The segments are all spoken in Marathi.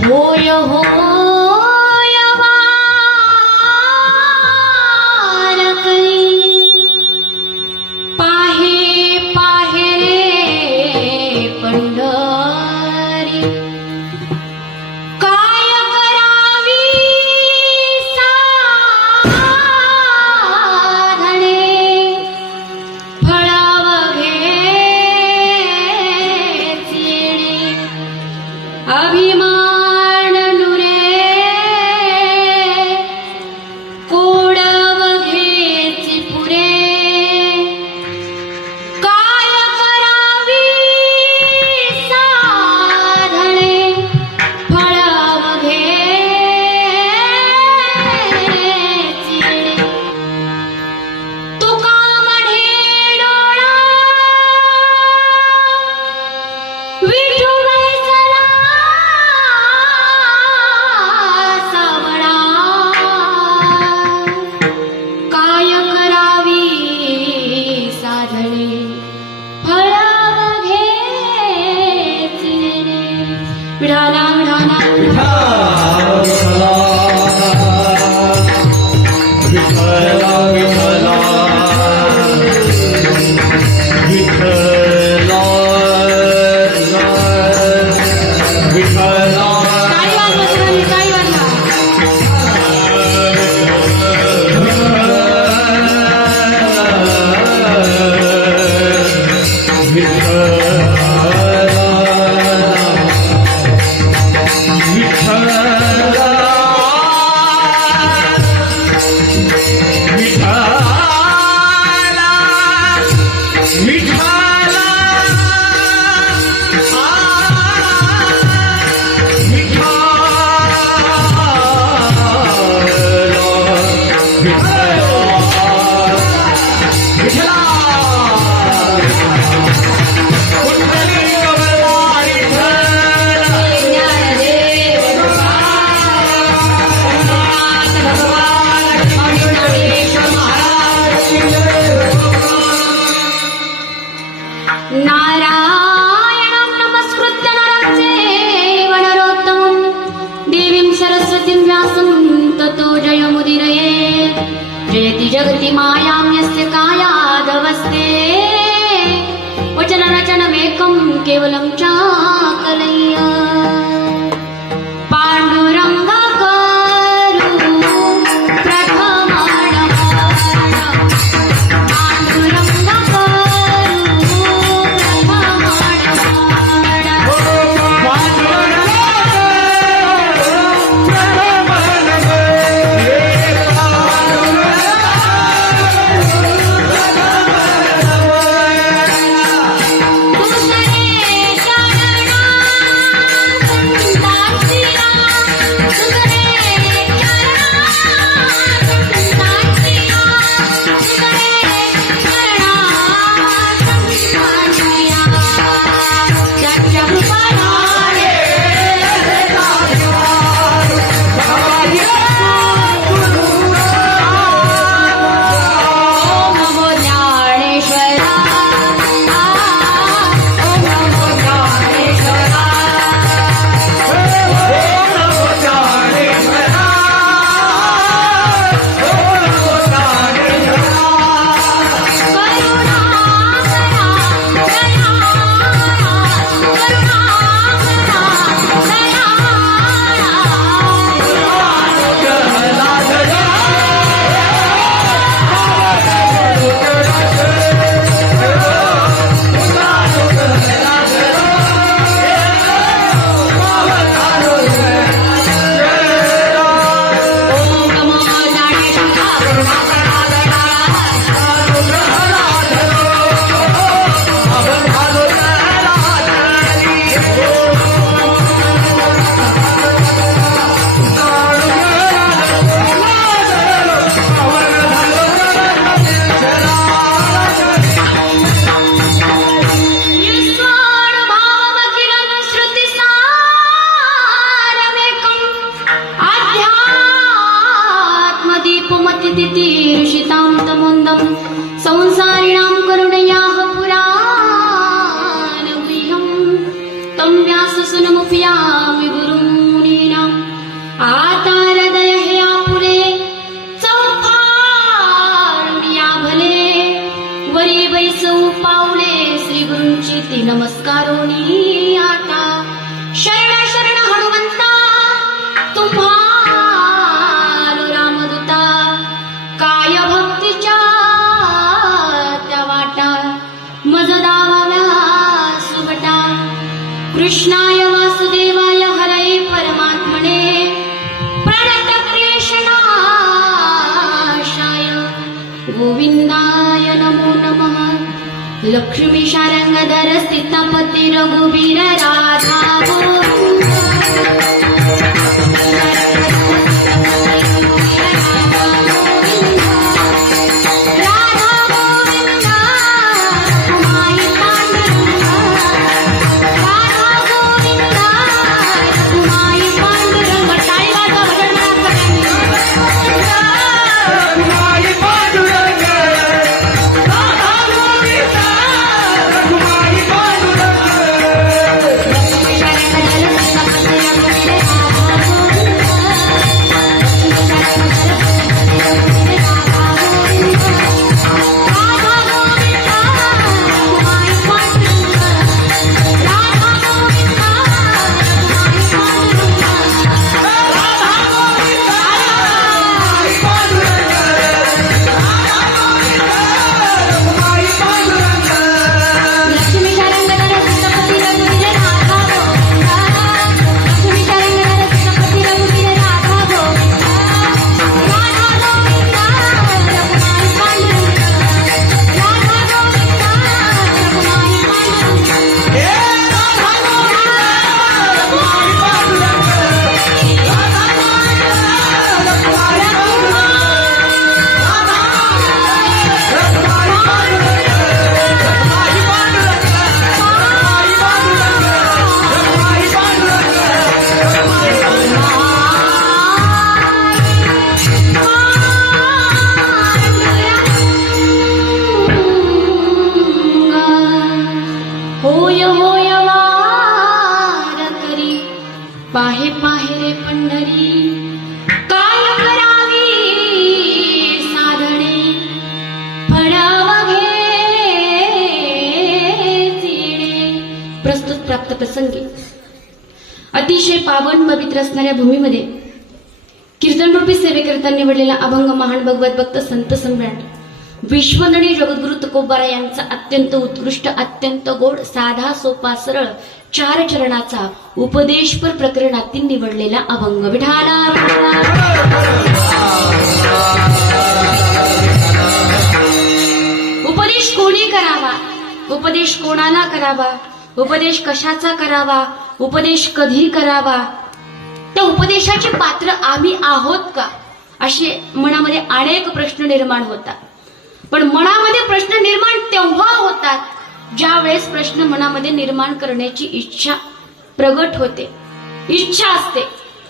होय होय वारकरी पाहे पाहे रे पंढरी काय करावी साधने फळावघे चेणे अभिमान नुरे कोडवघेची पुरे काय करावी साधने फळावघे चेणे तुका म्हणे डोळा विठुराय चला सावळा काय करावी साधने फळावघे चेणे विढाला विढाला काय वाजवा सरांनी काय वाजवा नारायणं नमस्कृत्य नरं चैव नरोत्तमं देवीं सरस्वतीं व्यासं ततो जयमुदीरये जयति जगति मायां यस्य कायादवस्थे वचनरचनमेकं केवलं चाकलय्य पाण्डुरङ्ग करू प्रथमणं पाण्डुरङ्ग ऋषितां तमोन्दं संसारिणां करुणयाः पुराणगृहं तं व्याससुनमुपयामि गुरुं लक्ष्मी शारंगधर स्थितपती रघुवीर राधा गोविंद पाहे पाहे रे पंढरी काय करावी साधणे फळावघे प्रस्तुत प्राप्त प्रसंगी अतिशय पावन पवित्र असणाऱ्या भूमीमध्ये कीर्तनरूपी सेवेकरिता निवडलेला अभंग महान भगवत भक्त संत सम्राट विश्वनणी जगद्गुरु तुकोबारा यांचा अत्यंत उत्कृष्ट अत्यंत गोड साधा सोपा सरळ 4 चरणाचा उपदेशपर प्रकरणातील निवडलेला अभंग विठाला उपदेश कोणी करावा, उपदेश कोणाला करावा, उपदेश कशाचा करावा, उपदेश कधी करावा, त्या उपदेशाचे पात्र आम्ही आहोत का, असे मनामध्ये अनेक प्रश्न निर्माण होतात. पण मनामध्ये प्रश्न निर्माण तेव्हा होतात ज्या वेळेस प्रश्न मनामध्ये निर्माण करण्याची इच्छा प्रगट होते, इच्छा असते.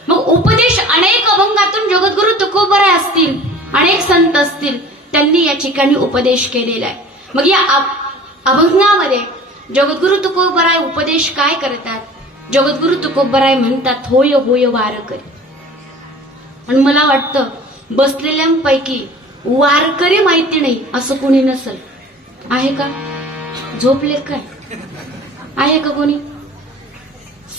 मग उपदेश अनेक अभंगातून जगद्गुरु तुकोबाराय असतील, अनेक संत असतील, त्यांनी या ठिकाणी उपदेश केलेला आहे. मग या अभंगामध्ये जगद्गुरु तुकोबाराय उपदेश काय करतात? जगद्गुरु तुकोबाराय म्हणतात, होय होय वारकरी. आणि मला वाटतं बसलेल्यांपैकी वारकरी माहिती नाही असं कोणी नसेल. आहे का? झोपले काय? आहे का कोणी?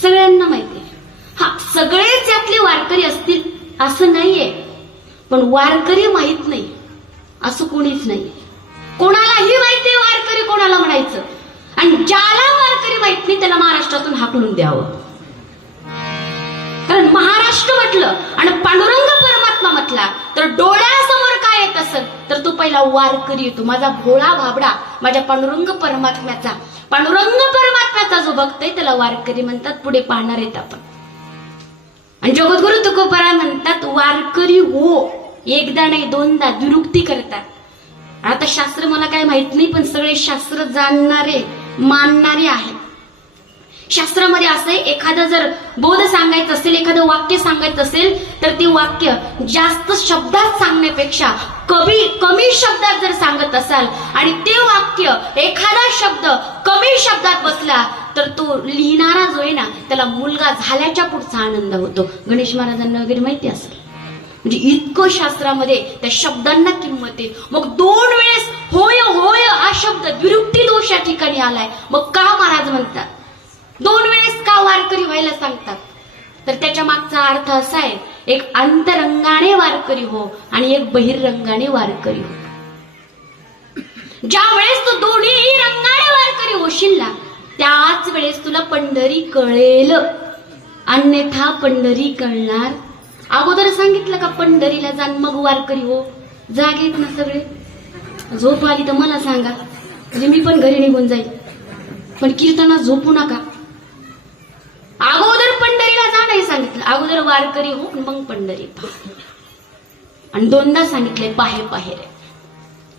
सगळ्यांना माहिती आहे. हा, सगळेच यातले वारकरी असतील असं नाहीये, पण वारकरी माहित नाही असं कोणीच नाहीये. कोणालाही माहिती वारकरी कोणाला म्हणायचं, आणि ज्याला वारकरी माहित नाही त्याला महाराष्ट्रातून हाकलून द्यावं. कारण महाराष्ट्र म्हटलं आणि पांडुरंग परमात्मा म्हटला तर डोळ्यासमोर काय येत असेल तर तो पहिला वारकरी येतो. माझा भोळा भाबडा माझ्या पांडुरंग परमात्म्याचा जो भक्त आहे त्याला वारकरी म्हणतात. पुढे पाहणार आहेत आपण. आणि जगद्गुरु तुकोबाराय म्हणतात, वारकरी हो, एकदा नाही दोनदा दुरुक्ती करतात. आता शास्त्र मला काय माहित नाही, पण सगळे शास्त्र जाणणारे मानणारे आहेत. शास्त्रामध्ये असं आहे, एखादं जर बोध सांगायचं असेल, एखादं वाक्य सांगायचं असेल तर ते वाक्य जास्त शब्दात सांगण्यापेक्षा कमी शब्दात जर सांगत असाल आणि ते वाक्य एखादा शब्द कमी शब्दात बसला तर तो लिहिणारा जो आहे ना त्याला मुलगा झाल्याच्या पुढचा आनंद होतो. गणेश महाराजांना वगैरे माहिती असेल. म्हणजे इतकं शास्त्रामध्ये त्या शब्दांना किंमत आहे. मग 2 वेळेस होय होय हा शब्द विरुक्ती दोष या ठिकाणी आलाय. मग का महाराज म्हणतात 2 वेळेस का वारकरी व्हायला सांगतात? तर त्याच्या मागचा अर्थ असा आहे, एक अंतरंगाने वारकरी हो आणि एक बहिरंगाने वारकरी हो. ज्या वेळेस तू दोन्ही रंगाने वारकरी होशील ना त्याच वेळेस तुला पंढरी कळेल, अन्यथा पंढरी कळणार. अगोदर सांगितलं का पंढरीला जाण मग वारकरी हो? जागेत ना सगळे? झोप आली तर मला सांगा. म्हणजे मी पण घरी निघून जाईल, पण कीर्तनात झोपू नका. अगोदर पंढरीला जा नाही सांगितलं, अगोदर वारकरी हो मग पंढरी पहा. आणि दोनदा सांगितले पाहे पाहे रे.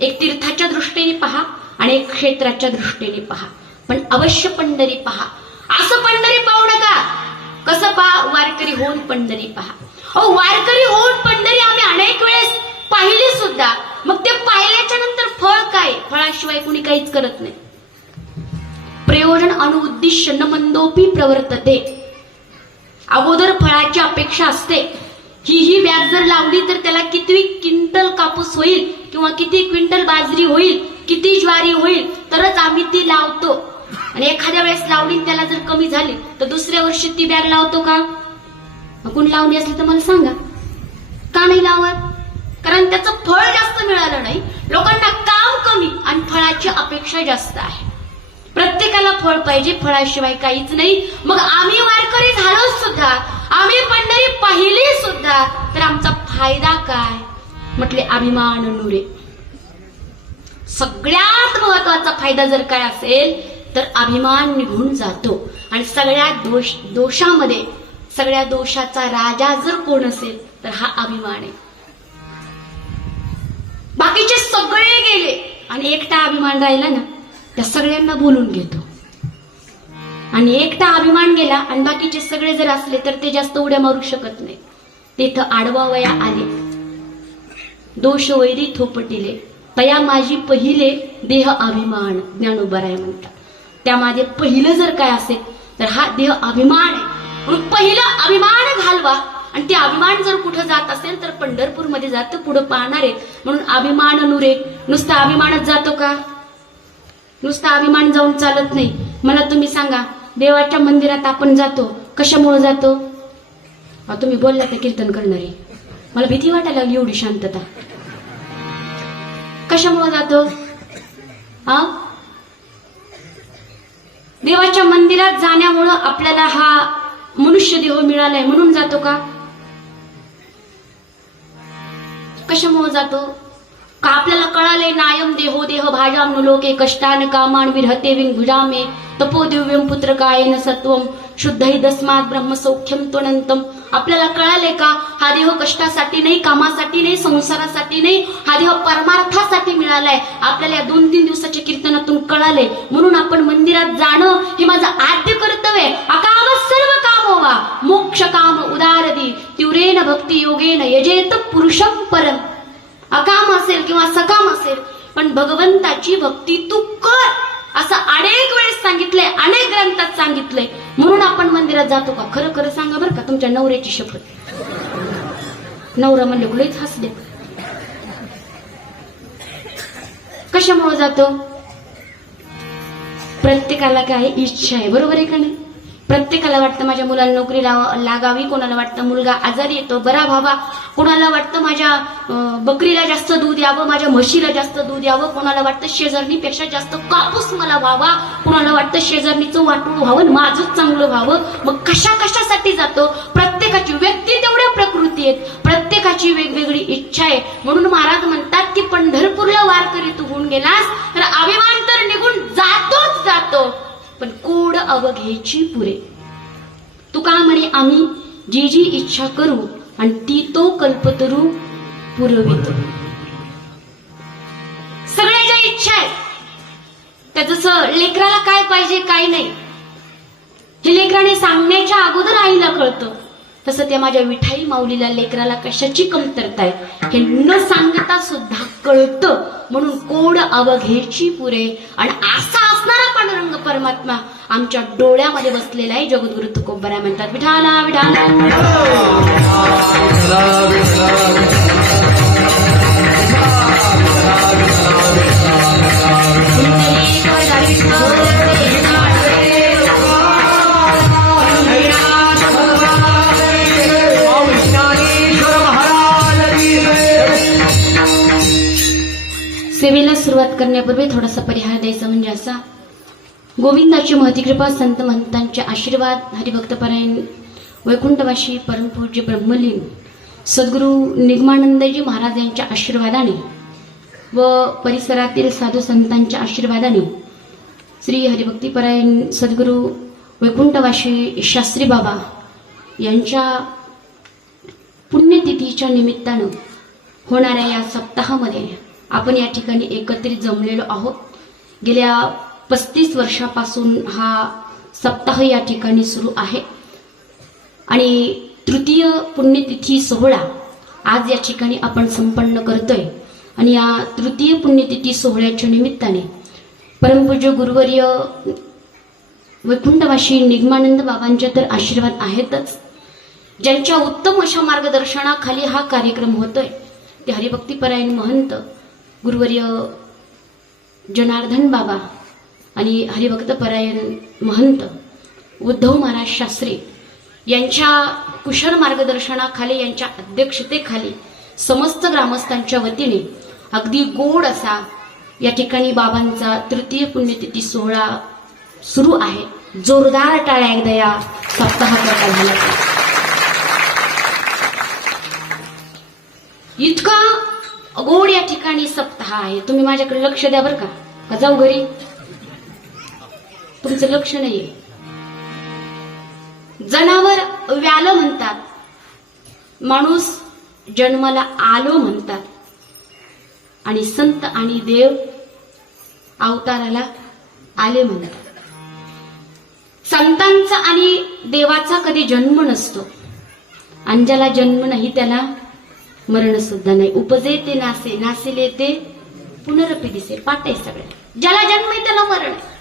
एक तीर्थाच्या दृष्टीने पहा आणि एक क्षेत्राच्या दृष्टीने पहा, पण अवश्य पंढरी पहा. असं पंढरी पाहू नका. कसं पहा? वारकरी होऊन पंढरी पहा. अहो, वारकरी होऊन पंढरी आम्ही अनेक वेळेस पाहिली सुद्धा. मग ते पाहिल्याच्या नंतर फळ काय? फळाशिवाय कुणी काहीच करत नाही. प्रयोजन अनुउद्दिश्य न मंदोपी प्रवर्तते. अगोदर फळाची अपेक्षा असते. ही बॅग जर लावली तर त्याला किती क्विंटल कापूस होईल किंवा किती क्विंटल बाजरी होईल, किती ज्वारी होईल, तरच आम्ही ती लावतो. आणि एखाद्या वेळेस लावली त्याला जर कमी झाली तर दुसऱ्या वर्षी ती बॅग लावतो का? कोण लावली असली तर मला सांगा. का नाही लावत? कारण त्याचं फळ जास्त मिळालं नाही. लोकांना काम कमी आणि फळाची अपेक्षा जास्त आहे. प्रत्येकाला फळ पाहिजे, फळाशिवाय काहीच नाही. मग आम्ही वारकरी झालो सुद्धा, आम्ही पंढरी पाहिली सुद्धा, तर आमचा फायदा काय? म्हटले अभिमान नुरे. सगळ्यात महत्वाचा फायदा जर काय असेल तर अभिमान निघून जातो. आणि सगळ्या दोषामध्ये सगळ्या दोषाचा राजा जर कोण असेल तर हा अभिमान आहे. बाकीचे सगळे गेले आणि एकटा अभिमान राहिला ना, त्या सगळ्यांना बोलून घेतो. आणि एकटा अभिमान गेला आणि बाकीचे सगळे जर असले तर ते जास्त उड्या मारू शकत नाही. तिथं आडवावया आले, दोष वैरी थोपटिले, तया माझी पहिले देह अभिमान. ज्ञानोबराय म्हणतात. त्यामध्ये पहिलं जर काय असेल तर हा देह अभिमान आहे. म्हणून पहिलं अभिमान घालवा. आणि ते अभिमान जर कुठं जात असेल तर पंढरपूरमध्ये जातं, पुढं पाहणार आहे. म्हणून अभिमान नुरे. नुसता अभिमानच जातो का? नुसता अभिमान जाऊन चालत नाही. मला तुम्ही सांगा, देवाच्या मंदिरात आपण जातो, कशामुळे जातो? तुम्ही बोलला तर कीर्तन करणारे, मला भीती वाटायला लागली एवढी शांतता. कशामुळे जातो? देवाच्या मंदिरात जाण्यामुळं आपल्याला हा मनुष्य देह मिळालाय म्हणून जातो का? कशामुळे जातो? का आपल्याला कळालंय नायम देहो देह भाजाम लोके कष्टान कामान विरहते विंभुजामे तपोदिव्यम पुत्रकायेन सत्वम शुद्धही दस्मात ब्रह्मसौख्यम त्वनंतम. आपल्याला कळाले का हा देह कष्टासाठी नाही, कामासाठी नाही, संसारासाठी नाही, हा देह परमार्थासाठी मिळालाय. आपल्याला 2-3 दिवसाच्या कीर्तनातून कळाले. म्हणून आपण मंदिरात जाणं हे माझं आद्य कर्तव्य आहे. अकाम सर्व काम व्हा मोक्ष काम उदारदी तीव्रेन भक्ती योगेन यजेत पुरुषम परम. अकाम असेल किंवा सकाम असेल, पण भगवंताची भक्ती तू कर असं अनेक वेळेस सांगितलंय, अनेक ग्रंथात सांगितलंय. म्हणून आपण मंदिरात जातो का? खरं खरं सांगा बरं का, तुमच्या नवऱ्याची शपथ. नवरा म्हणले गुलेच हसले. कशामुळे जातो? प्रत्येकाला काय इच्छा आहे, बरोबर आहे का नाही? प्रत्येकाला वाटतं माझ्या मुलाला नोकरी लागावी, कोणाला वाटतं मुलगा आजारी येतो बरा व्हावा, कोणाला वाटतं माझ्या बकरीला जास्त दूध यावं, माझ्या म्हशीला जास्त दूध यावं, कोणाला वाटतं शेजारणीपेक्षा जास्त कापूस मला व्हावा, कोणाला वाटतं शेजारणीचं वाटूळ व्हावं, माझंच चांगलं व्हावं. मग कशासाठी जातो? प्रत्येकाची व्यक्ती तेवढ्या प्रकृती आहेत, प्रत्येकाची वेगवेगळी इच्छा आहे. म्हणून महाराज म्हणतात की पंढरपूरला वारकरी तू होऊन गेलास तर अभिमान तर निघून जातोच जातो, पण कोड अवघेची पुरे. तुका म्हणे आम्ही जी जी इच्छा करू आणि ती तो कल्पतरू पुरवितो. सगळ्या ज्या इच्छा आहेत त्या, जसं लेकराला काय पाहिजे काय नाही हे लेकराने सांगण्याच्या अगोदर आईला कळतं, तसं त्या माझ्या विठाई माऊलीला लेकराला कशाची कमतरता आहे हे न सांगता सुद्धा कळतं. म्हणून कोड अवघेची पुरे. आणि असा असणारा पांडुरंग परमात्मा आमच्या डोळ्यामध्ये बसलेला आहे. जगद्गुरु तुकोबराय म्हणतात विठाला विठाला. सेवेला सुरुवात करण्यापूर्वी थोडासा परिहार द्यायचा, म्हणजे असा: गोविंदाची महती कृपा, संत महंतांचे आशीर्वाद, हरिभक्तपरायण वैकुंठवासी परमपूज्य ब्रह्मलीन सद्गुरु निगमानंदजी महाराज यांच्या आशीर्वादाने व परिसरातील साधू संतांच्या आशीर्वादाने श्री हरिभक्तीपरायण सद्गुरू वैकुंठवासी शास्त्री बाबा यांच्या पुण्यतिथीच्या निमित्तानं होणाऱ्या या सप्ताहामध्ये आपण या ठिकाणी एकत्रित जमलेलो आहोत. गेल्या 35 वर्षापासून हा सप्ताह या ठिकाणी सुरू आहे आणि तृतीय पुण्यतिथी सोहळा आज या ठिकाणी आपण संपन्न करतोय. आणि या तृतीय पुण्यतिथी सोहळ्याच्या निमित्ताने परमपूज्य गुरुवर्य वैकुंठवासी निगमानंद बाबांचे तर आशीर्वाद आहेतच, ज्यांच्या उत्तम अशा मार्गदर्शनाखाली हा कार्यक्रम होतोय ते हरिभक्तीपरायण महंत गुरुवर्य जनार्दन बाबा आणि हरिभक्तपरायण महंत उद्धव महाराज शास्त्री यांच्या कुशल मार्गदर्शनाखाली, यांच्या अध्यक्षतेखाली समस्त ग्रामस्थांच्या वतीने अगदी गोड असा या ठिकाणी बाबांचा तृतीय पुण्यतिथी सोहळा सुरू आहे. जोरदार टाळ्या एकदा या सप्ताहाकरता झाला. इतका गोड या ठिकाणी सप्ताह आहे. तुम्ही माझ्याकडे लक्ष द्या बरं का जाऊ घरी, तुमचं लक्ष नाहीये. जनावर व्याल म्हणतात, माणूस जन्माला आलो म्हणतात आणि संत आणि देव अवताराला आले म्हणतात. संतांचा आणि देवाचा कधी जन्म नसतो आणि ज्याला जन्म नाही त्याला मरण सुद्धा नाही. उपजे ते नासे, नासिले ते पुनरपी दिसे. पाठ आहे सगळ्या. ज्याला जन्म आहे त्याला मरण आहे.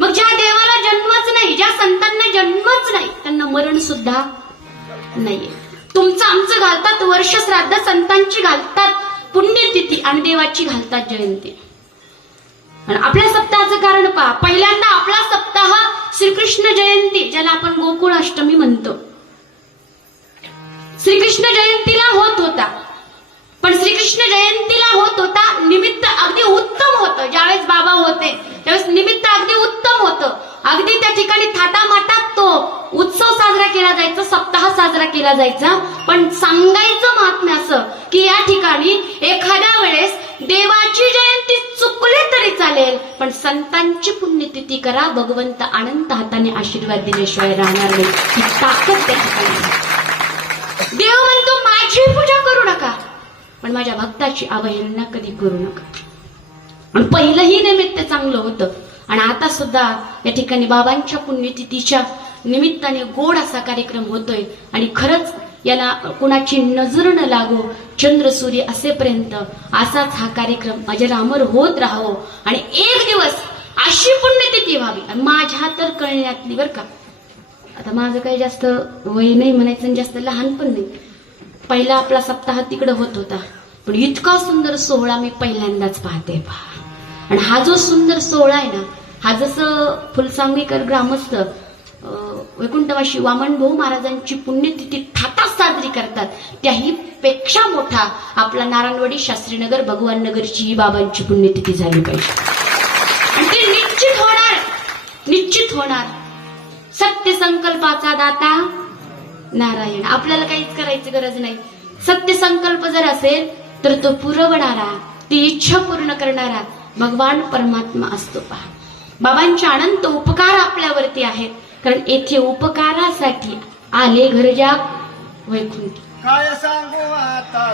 मग ज्या देवाला जन्मच नाही, ज्या संतांना जन्मच नाही, त्यांना मरण सुद्धा नाहीये. तुमचं आमचं घालतात वर्ष श्राद्ध, संतांची घालतात पुण्यतिथी आणि देवाची घालतात जयंती. आणि आपल्या सप्ताहाचं कारण पहा. पहिल्यांदा आपला सप्ताह श्रीकृष्ण जयंती, ज्याला आपण गोकुळाष्टमी म्हणतो, श्रीकृष्ण जयंतीला होत होता. पण श्रीकृष्ण जयंतीला होत होता निमित्त अगदी उत्तम होतं. ज्यावेळेस बाबा होते त्यावेळेस निमित्त अगदी उत्तम होतं. अगदी त्या ठिकाणी थाटामाटात तो उत्सव साजरा केला जायचा, सप्ताह साजरा केला जायचा. पण सांगायचं महात्म्य असं की या ठिकाणी एखाद्या वेळेस देवाची जयंती चुकली तरी चालेल, पण संतांची पुण्यतिथी करा. भगवंत अनंत हाताने आशीर्वाद दिल्याशिवाय राहणार नाही. ही ताकद त्या ठिकाणी. देव म्हणतो माझी पूजा करू नका, पण माझ्या भक्ताची अवहेलना कधी करू नका. आणि पहिलंही निमित्त चांगलं होतं आणि आता सुद्धा या ठिकाणी बाबांच्या पुण्यतिथीच्या निमित्ताने गोड असा कार्यक्रम होतोय. आणि खरंच याला कुणाची नजर न लागो, चंद्र सूर्य असेपर्यंत असाच हा कार्यक्रम अजरामर होत राहावो आणि एक दिवस अशी पुण्यतिथी व्हावी. आणि माझ्या तर कळण्यातली बरं का, आता माझं काही जास्त वय नाही म्हणायचं आणि जास्त लहान पण नाही. पहिला आपला सप्ताह तिकडे होत होता, पण इतका सुंदर सोहळा मी पहिल्यांदाच पाहते पहा. आणि हा जो सुंदर सोहळा आहे ना, हा जसं फुलसांगवीकर ग्रामस्थ वैकुंठवासी वामनभाऊ महाराजांची पुण्यतिथी थाटात साजरी करतात, त्याही पेक्षा मोठा आपला नारायणवाडी शास्त्रीनगर भगवान नगरची ही बाबांची पुण्यतिथी झाली पाहिजे. आणि ती निश्चित होणार, निश्चित होणार. सत्य संकल्पाचा दाता नारायण. आपल्याला काहीच करायची गरज नाही. सत्य संकल्प जर असेल तर तो पुरवणारा, ती इच्छा पूर्ण करणारा भगवान परमात्मा असतो पहा. बाबांचे अनंत उपकार आपल्यावरती आहेत, कारण येथे उपकारासाठी आले घरजा वैकुंठ. काय सांगू आता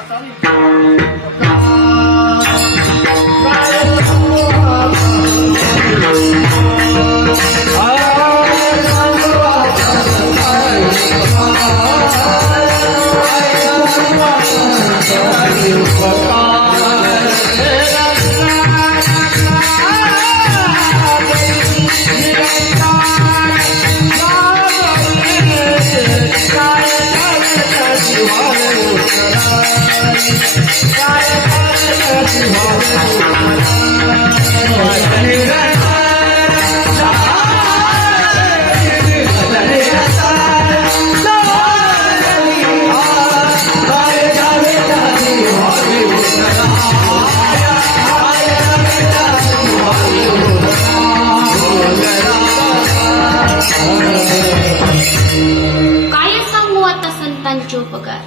उपकार.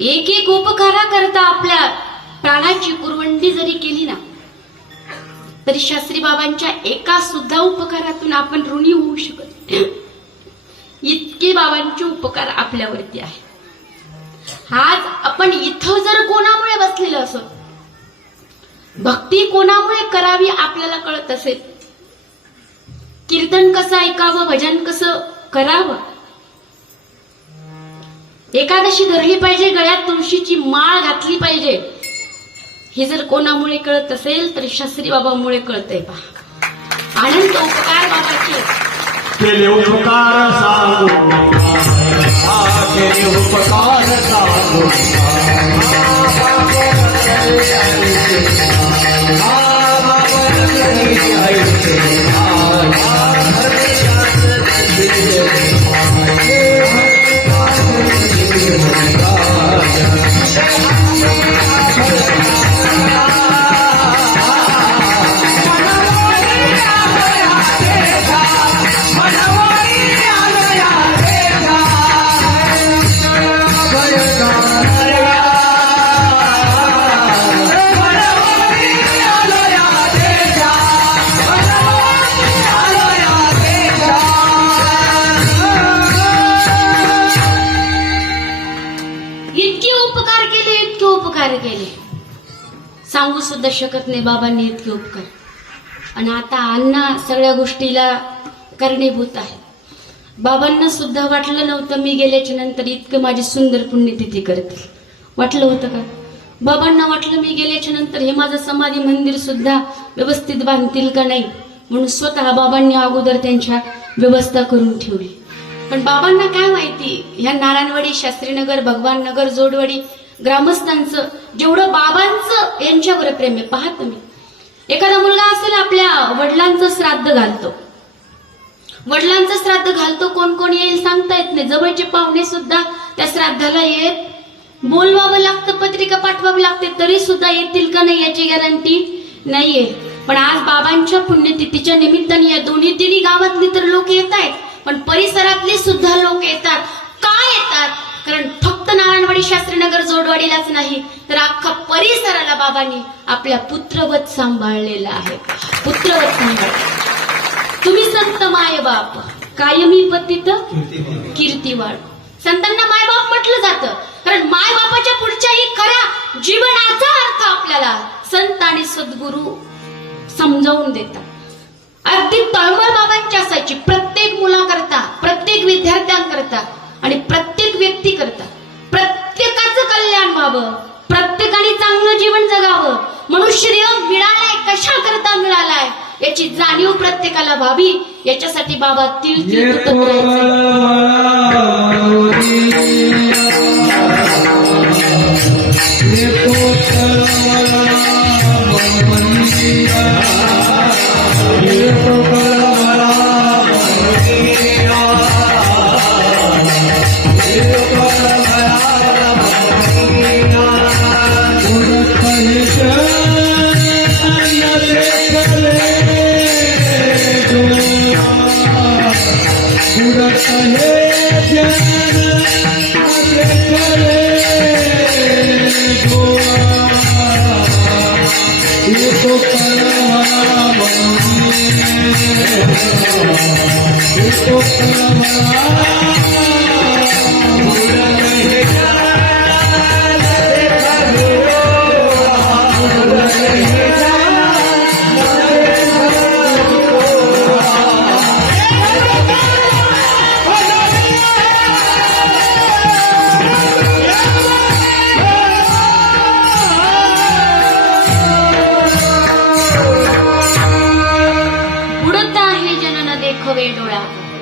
एक एक उपकारा करता आपल्या प्राणाची कुरवंडी जरी केली ना तरी शास्त्री बाबांच्या एका सुद्धा उपकारातून आपण ऋणी होऊ शकत नाही. इतके बाबांचे उपकार आपल्यावरती आहे. आज आपण इथं जर कोणामुळे बसलेलो असो, भक्ती कोणामुळे करावी आपल्याला कळत असेल, कीर्तन कसं ऐकावं, भजन कसं करावं, एकादशी धरली पाहिजे, गळ्यात तुळशीची माळ घातली पाहिजे, हे जर कोणामुळे कळत असेल तर शास्त्री बाबांमुळे कळतंय. पहा, अनंत उपकार बाबाचे केले उपकार सांगू, केले उपकार सांगू, केले, सांगू सुद्धा शकत नाही बाबांनी इतके उपकार. आणि आता अण्णा सगळ्या गोष्टीला कारणीभूत आहे. बाबांना सुद्धा वाटलं नव्हतं मी गेल्याच्या नंतर इतकं माझी सुंदर पुण्यतिथी करतील. वाटलं होतं का? बाबांना वाटलं मी गेल्याच्या नंतर हे माझं समाधी मंदिर सुद्धा व्यवस्थित बांधतील का नाही, म्हणून स्वतः बाबांनी अगोदर त्यांच्या व्यवस्था करून ठेवली. पण बाबांना काय माहिती, ह्या नारायणवाडी, शास्त्रीनगर, भगवाननगर, जोडवाडी ग्रामस्थांचं जेवढं बाबांचं यांच्यावर प्रेम आहे. पहा तुम्ही, एखादा मुलगा असेल आपल्या वडिलांचं श्राद्ध घालतो, वडिलांचं श्राद्ध घालतो, कोण कोण येईल सांगता येत नाही. जवळचे पाहुणे सुद्धा त्या श्राद्धाला येत, बोलवावं लागतं, पत्रिका पाठवावी लागते, तरी सुद्धा येतील का नाही याची गॅरंटी नाहीये. पण आज बाबांच्या पुण्यतिथीच्या निमित्ताने या दोन्ही तिन्ही गावातली तर लोक येत आहेत, पण परिसरातली सुद्धा लोक येतात. का येतात? कारण फक्त नारायणवाडी, शास्त्रीनगर, जोडवाडीलाच नाही तर अख्खा परिसराला बाबांनी आपल्या पुत्रवत सांभाळलेला आहे. पुत्रवत सांभाळ. तुम्ही संत माय बाप कायमी पतित कीर्तिवाळ. संतांना मायबाप म्हटलं जातं कारण माय बापाच्या पुढच्याही खऱ्या जीवनाचा अर्थ आपल्याला संत आणि सद्गुरू समजावून देतात. अगदी तळमळ बाबांची असायची, प्रत्येक मुलाकरता, प्रत्येक विद्यार्थ्यांकरता आणि प्रत्येक व्यक्ती करता. प्रत्येकाचं कल्याण व्हावं, प्रत्येकाने चांगलं जीवन जगावं. मनुष्य मिळालाय, कशा करता मिळालाय याची जाणीव प्रत्येकाला व्हावी, याच्यासाठी बाबा तिळ तिळ तुटत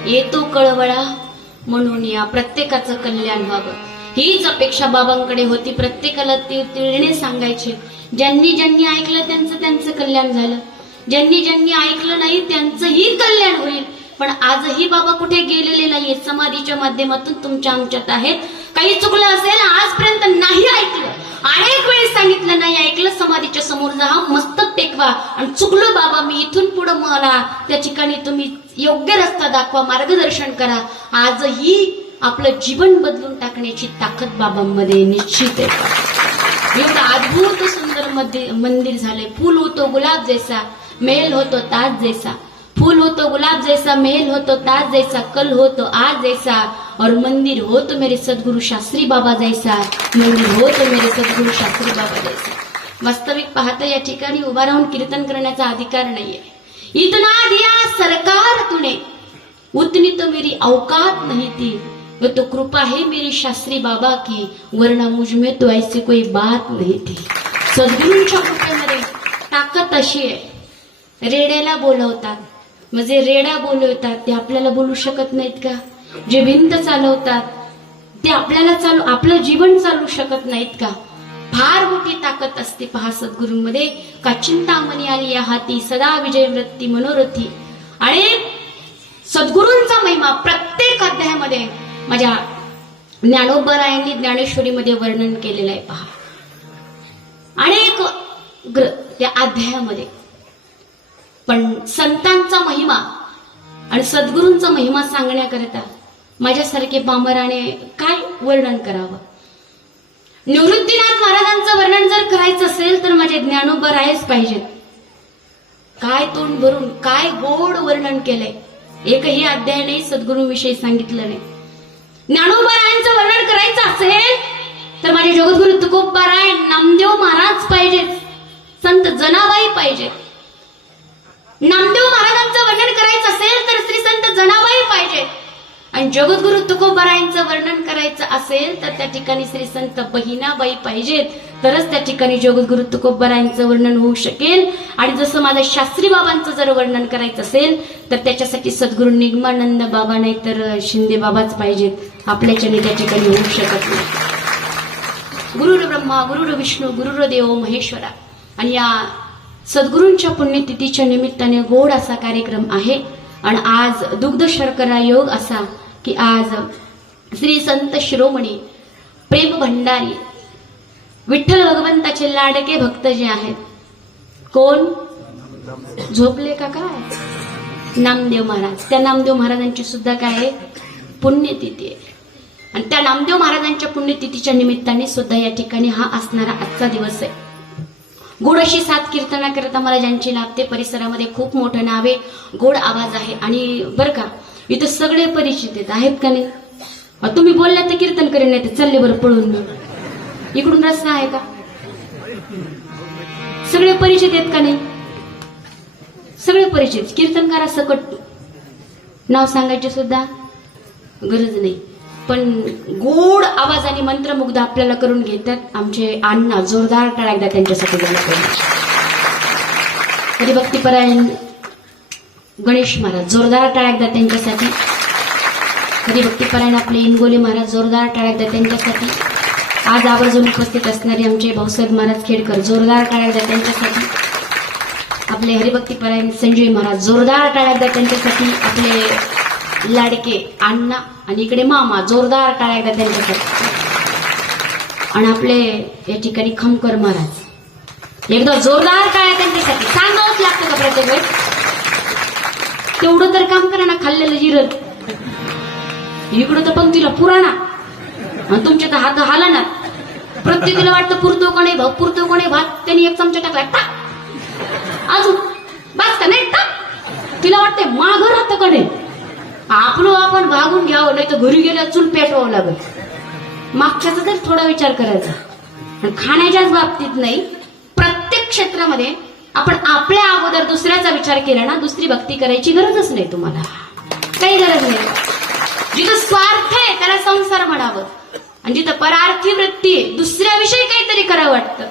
येतो कळवळा म्हणून या प्रत्येकाचं कल्याण व्हावं हीच अपेक्षा बाबांकडे होती. प्रत्येकाला तिळणे सांगायचे. ज्यांनी ज्यांनी ऐकलं त्यांचं कल्याण झालं, ज्यांनी ज्यांनी ऐकलं नाही त्यांचंही कल्याण होईल. पण आजही बाबा कुठे गेलेले नाहीये, समाधीच्या माध्यमातून तुमच्या आमच्यात आहेत. काही चुकलं असेल, आजपर्यंत नाही ऐकलं, अनेक वेळेस सांगितलं नाही ऐकलं, समाधीच्या समोर जा, मस्तक टेकवा आणि चुकलो बाबा मी इथून पुढे मला त्या ठिकाणी तुम्ही योग्य रस्ता दाखवा, मार्गदर्शन करा. आजही आपलं जीवन बदलून टाकण्याची ताकद बाबांमध्ये निश्चित आहे. एवढं अद्भुत सुंदर मध्ये मंदिर झालंय. फूल होतो गुलाब जैसा, मेल होतो ताज जैसा. फूल होतो गुलाब जैसा, मेल होतो ताज जैसा, कल होतो आज जैसा, और मंदिर हो तो मेरे सद्गुरु शास्त्री बाबा जैसा. मंदिर हो तो मेरे सद्गुरु शास्त्री बाबा जैसा. वास्तविक पाहता या ठिकाणी उभा राहून कीर्तन करण्याचा अधिकार नाहीये. इतना दिया सरकार तूने, उतनी तो मेरी औकात नहीं थी. वो तो कृपा है मेरी शास्त्री बाबा की, वरना मुझ में तो ऐसी कोई बात नहीं थी. सद्गुरूंच्या कृपेमध्ये ताकद अशी आहे. रेड्याला बोलवतात, म्हणजे रेडा बोलवतात ते आपल्याला बोलू शकत नाहीत का? जे भिंत चालवतात ते आपल्याला आपलं जीवन चालू शकत नाहीत का? फार मोठी ताकद असते पहा सद्गुरूंमध्ये. का चिंतामणी आली या हाती, सदा विजय वृत्ती मनोरथी. आणि सद्गुरूंचा महिमा प्रत्येक अध्यायामध्ये माझ्या ज्ञानोबरायांनी ज्ञानेश्वरीमध्ये वर्णन केलेलं आहे पहा. अनेक त्या अध्यायामध्ये. पण संतांचा महिमा आणि सद्गुरूंचा महिमा सांगण्याकरता माझ्यासारखे पामराने काय वर्णन करावं? निवृत्तीनाथ महाराजांचं वर्णन जर करायचं असेल तर माझे ज्ञानोबरायच पाहिजेत. काय तोंड भरून काय गोड वर्णन केलंय. एकही अध्याय नाही सद्गुरूंविषयी सांगितलं नाही. ज्ञानोबरायांचं वर्णन करायचं असेल तर माझे जगद्गुरु तुकोबाराय नामदेव महाराज पाहिजेत, संत जनाबाई पाहिजेत. नामदेव महाराजांचं वर्णन करायचं असेल तर श्री संत जनाबाई पाहिजेत. आणि जगद्गुरु तुकोबारायांचं वर्णन करायचं असेल तर त्या ठिकाणी श्री संत बहिणाबाई पाहिजेत. तरच त्या ठिकाणी जगद्गुरु तुकोबारायांचं वर्णन होऊ शकेल. आणि जसं माझ्या शास्त्री बाबांचं जर वर्णन करायचं असेल तर त्याच्यासाठी सद्गुरु निगमानंद बाबा नाही तर शिंदे बाबाच पाहिजेत. आपल्याच्याने त्या ठिकाणी होऊ शकत नाही. गुरुर ब्रह्मा गुरुर विष्णू गुरुर देव महेश्वरा. आणि या सद्गुरूंच्या पुण्यतिथीच्या निमित्ताने गोड असा कार्यक्रम आहे. आणि आज दुग्ध शर्करा योग असा की आज श्री संत शिरोमणी प्रेम भंडारी विठ्ठल भगवंताचे लाडके भक्त जे आहेत, कोण झोपले का काय? नामदेव महाराज. त्या नामदेव महाराजांची सुद्धा काय आहे पुण्यतिथी आहे. आणि त्या नामदेव महाराजांच्या पुण्यतिथीच्या निमित्ताने सुद्धा या ठिकाणी हा असणारा आजचा दिवस आहे. गोड अशी साथ कीर्तना करता मला ज्यांची लाभते, परिसरामध्ये खूप मोठं नाव आहे, गोड आवाज आहे. आणि बरं का इथं सगळे परिचित आहेत का नाही? तुम्ही बोलल्या तर कीर्तन करेन, नाही तर चालले बरं पळून. मी इकडून रस्ता आहे का? सगळे परिचित आहेत का नाही? सगळे परिचित. कीर्तनकारा सकट नाव सांगायचे सुद्धा गरज नाही. पण गोड आवाजाने मंत्रमुग्ध आपल्याला करून घेतात आमचे अण्णा. जोरदार टाळ्या एकदा त्यांच्यासाठी झाला पाहिजे. हरिभक्तीपरायण गणेश महाराज, जोरदार टाळ्या एकदा त्यांच्यासाठी. हरिभक्तीपरायण आपले इंगोले महाराज, जोरदार टाळ्या एकदा त्यांच्यासाठी. आज आवर्जून उपस्थित असणारे आमचे भाऊसाहेब महाराज खेडकर, जोरदार टाळ्या एकदा त्यांच्यासाठी. आपले हरिभक्तीपरायण संजय महाराज, जोरदार टाळ्या एकदा त्यांच्यासाठी. आपले लाडके अण्णा आणि इकडे मामा, जोरदार टाळ्या एकदा त्यांच्यासाठी. आणि आपले या ठिकाणी खमकर महाराज, एकदा जोरदार टाळ्या त्यांच्यासाठी. सांगावंच लागतं का प्रत्येक वेळेस? तेवढं तर काम करा ना. खाल्लेलं जिरत इकडं तर पंक्तीला पुराणा आणि तुमच्या तर हात हाला ना. प्रत्येकाला वाटतं पुरतो कोणी भाऊ, पुरतो कोणी भात. त्यांनी एक चमचा टाकला, टाक अजून बास का नाही टाक. तिला वाटतंय मागं राहतं कडे आपलं आपण भागून घ्यावं, नाही तर घरी गेल्या चूल पेटवावं लागेल. मागच्याचा तर थोडा विचार करायचा. पण खाण्याच्याच बाबतीत नाही, प्रत्येक क्षेत्रामध्ये आपण आपल्या अगोदर दुसऱ्याचा विचार केला ना, दुसरी भक्ती करायची गरजच नाही. तुम्हाला काही गरज नाही. जिथं स्वार्थ आहे त्याला संसार म्हणावं, आणि जिथं परार्थी वृत्ती आहे, दुसऱ्याविषयी काहीतरी करावं वाटतं,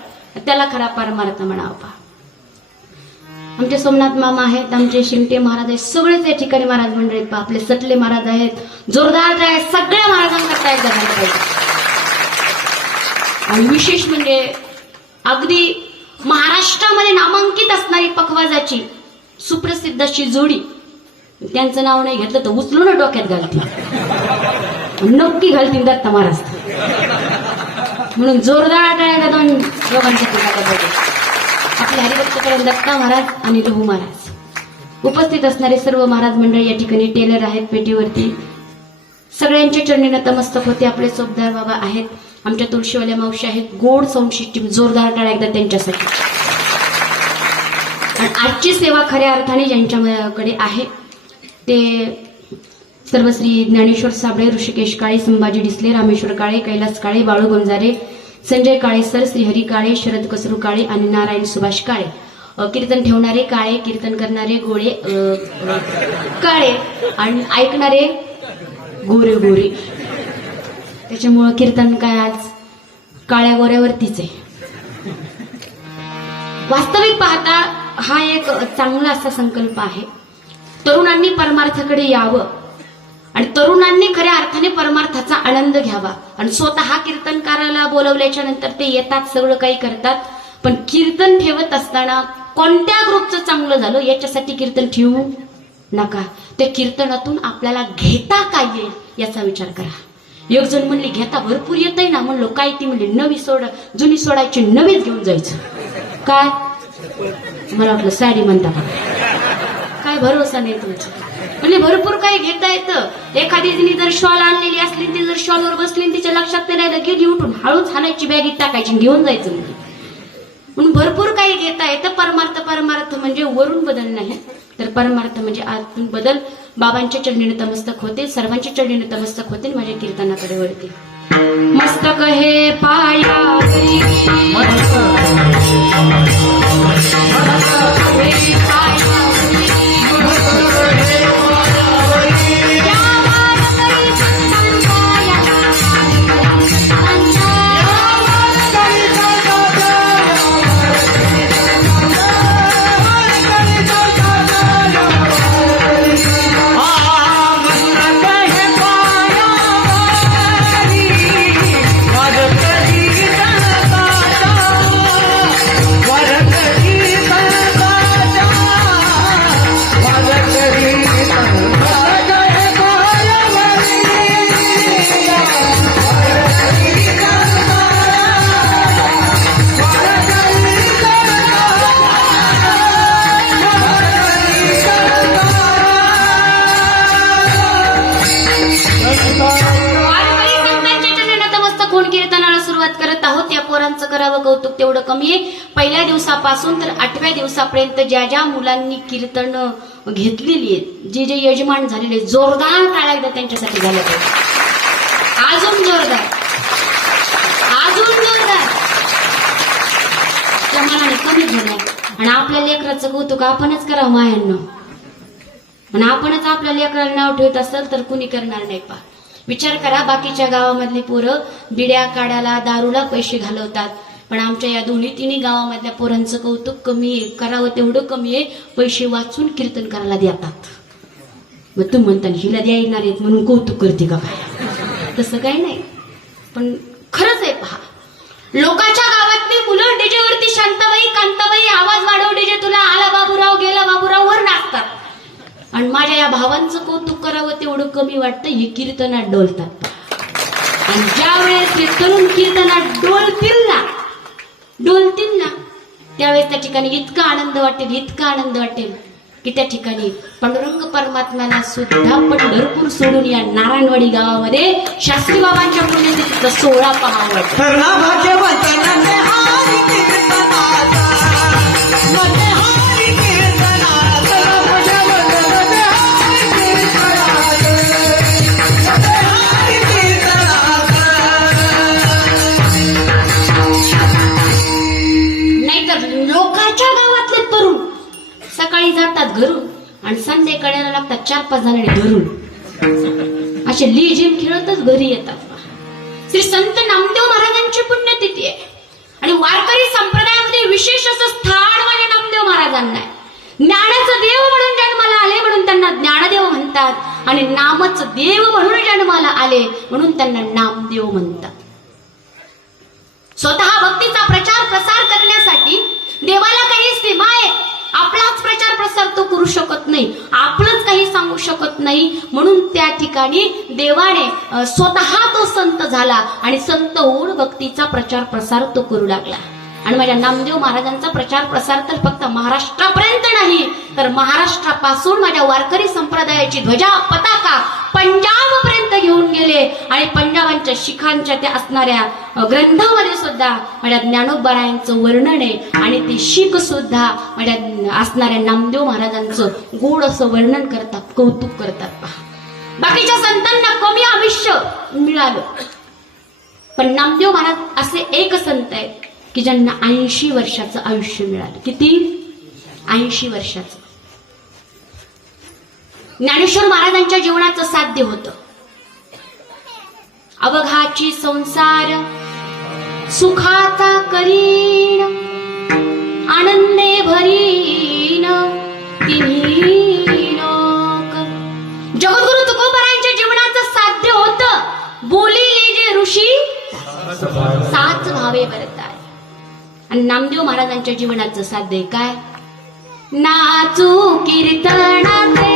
त्याला खरा परमार्थ म्हणावं. पहा आमचे सोमनाथ मामा आहेत, आमचे शिंगटे महाराज आहेत, सगळेच या ठिकाणी महाराज मंडळीत. पहा आपले सटले महाराज आहेत, जोरदार आहे. सगळ्या महाराजांकरता एकदा झालं पाहिजे. आणि विशेष म्हणजे अगदी महाराष्ट्रामध्ये नामांकित असणारी पखवाजाची सुप्रसिद्ध अशी जोडी, त्यांचं नाव नाही घेतलं तर उचलून डोक्यात घालतील, नक्की घालतील दत्त महाराज. म्हणून जोरदार टाळ्या दोन दोघांसाठी झालं पाहिजे. आपले हरिभक्तपरायण दत्ता महाराज आणि लहू महाराज, उपस्थित असणारे सर्व महाराज मंडळ या ठिकाणी टेलर आहेत पेटीवरती. सगळ्यांच्या चरणी नतमस्तक होते. आपले चोपदार बाबा आहेत, आमच्या तुळशीवाल्या मावशी आहेत, गोड साऊंड सिस्टीम, जोरदार टाळ्या एकदा त्यांच्यासाठी. आणि आजची सेवा खऱ्या अर्थाने ज्यांच्याकडे आहे ते सर्व श्री ज्ञानेश्वर साबळे, ऋषिकेश काळे, संभाजी डिसले, रामेश्वर काळे, कैलास काळे, बाळू गोंजारे, संजय काळे सर, श्रीहरी काळे, शरद कसरू काळे आणि नारायण सुभाष काळे. कीर्तन ठेवणारे काळे, कीर्तन करणारे गोळे काळे आणि ऐकणारे गोरे गोरे. त्याच्यामुळं कीर्तन काय आज काळ्या गोऱ्यावरतीच आहे. वास्तविक पाहता हा एक चांगला असा संकल्प आहे. तरुणांनी परमार्थाकडे यावं आणि तरुणांनी खऱ्या अर्थाने परमार्थाचा आनंद घ्यावा. आणि स्वतः कीर्तनकाराला बोलवल्याच्या नंतर ते येतात, सगळं काही करतात, पण कीर्तन ठेवत असताना कोणत्या ग्रुपचं चांगलं झालं याच्यासाठी कीर्तन ठेवू नका. त्या कीर्तनातून आपल्याला घेता काय येईल याचा विचार करा. एक जण म्हणली घेता भरपूर येत आहे ना. म्हणलो काय? ती म्हणली नवी सोडा, जुनी सोडायची, नवीच घेऊन जायचं. काय? मला वाटलं साडी म्हणता का काय? भरोसा नाही तुमचा. म्हणजे भरपूर काही घेता येतं. एखादी तिने जर शॉल आणलेली असली, ती जर शॉलवर बसली, तिच्या लक्षात नाही राहिलं, गेली उठून हळूच हाणायची, बॅगीत टाकायची, घेऊन जायचं. म्हणून भरपूर काही घेता येतं. परमार्थ, परमार्थ म्हणजे वरून बदल नाही, तर परमार्थ म्हणजे आतून बदल. बाबांच्या चरणी नतमस्तक होते, सर्वांच्या चरणी नतमस्तक होते. माझ्या कीर्तनाकडे वळते. मस्तक हे पायावरी, करावं कौतुक तेवढं कमी आहे. पहिल्या दिवसापासून तर 8व्या दिवसापर्यंत ज्या ज्या मुलांनी कीर्तन घेतलेली आहेत, जे जे यजमान झालेले, जोरदार टाळ्या एकदा त्यांच्यासाठी झाल्या पाहिजे. अजून जोरदार, अजून जोरदार. त्या मनाने कमी झाल्या. आणि आपल्या लेकराचं कौतुक आपणच करावं मायांनो. आणि आपणच आपल्या लेकराला नाव ठेवत असेल तर कुणी करणार नाही. पा विचार करा, बाकीच्या गावामधली पोरं बिड्या काढायला, दारूला पैसे घालवतात, पण आमच्या या दोन्ही तिन्ही गावामधल्या पोरांचं कौतुक कमी आहे. करावं तेवढं कमी आहे. पैसे वाचून कीर्तन करायला देतात. मग तू म्हणता हिला द्यायणार आहेत म्हणून कौतुक करते का काय? तसं काही नाही. पण खरंच आहे पहा, लोकांच्या गावातली मुलं डीजेवरती शांताबाई, कांताबाई, आवाज वाढव डीजे तुला, आला बाबूराव, गेला बाबूराव वर नाचतात. आणि माझ्या या भावांचं कौतुक करावं तेवढं कमी वाटतं. हे कीर्तनात डोलतात. आणि ज्या वेळेस हे तरुण कीर्तनात डोलतील ना त्यावेळेस त्या ठिकाणी इतका आनंद वाटेल, इतका आनंद वाटेल की त्या ठिकाणी पांडुरंग परमात्म्याला सुद्धा पंढरपूर सोडून या नारायणवाडी गावामध्ये शास्त्री बाबांच्या पुण्यतिथीचा सोहळा पाहावा वाटतो. लोकांच्या गावातले तरुण सकाळी जातात घरून आणि संध्याकाळी लागतात 4-5 जणांनी धरून, असे लिजिम खेळतच घरी येतात. श्री संत नामदेव महाराजांची पुण्यतिथी आहे आणि वारकरी संप्रदायामध्ये विशेष असं स्थान माझ्या नामदेव महाराजांना आहे. ज्ञानाचं देव म्हणून जन्माला आले म्हणून त्यांना ज्ञानदेव म्हणतात आणि नामच देव म्हणून जन्माला आले म्हणून त्यांना नामदेव म्हणतात. स्वतः भक्तीचा प्रचार प्रसार करण्यासाठी देवाला काही सीमा आहे. आपलाच प्रचार प्रसार तो करू शकत नाही, आपलंच काही सांगू शकत नाही. म्हणून त्या ठिकाणी देवाने स्वतः तो संत झाला आणि संत होऊन भक्तीचा प्रचार प्रसार तो करू लागला. आणि माझ्या नामदेव महाराजांचा प्रचार प्रसार तर फक्त महाराष्ट्रापर्यंत नाही तर महाराष्ट्रापासून माझ्या वारकरी संप्रदायाची ध्वजा पताका पंजाब पर्यंत घेऊन गेले आणि पंजाबांच्या शिखांच्या त्या असणाऱ्या ग्रंथामध्ये सुद्धा माझ्या ज्ञानोबारायांचं वर्णन आहे आणि ते शीख सुद्धा माझ्या असणाऱ्या नामदेव महाराजांचं गोड असं वर्णन करतात, कौतुक करतात. पहा, बाकीच्या संतांना कमी आयुष्य मिळालं पण नामदेव महाराज असे एक संत आहेत की ज्यांना 80 वर्षाचं आयुष्य मिळालं. किती? 80 वर्षाचं. ज्ञानेश्वर महाराजांच्या जीवनाचं साध्य होतं. अवघाची संसार सुखाचा करीण आनंदे भरीन तिन्ही लोक. जगद्गुरु तुकोबारायांच्या जीवनाचं साध्य होतं. बोलिले जे ऋषी साच भावे बरताय. आणि नामदेव महाराजांच्या जीवनाचं साध्य काय? नाचू कीर्तनाचे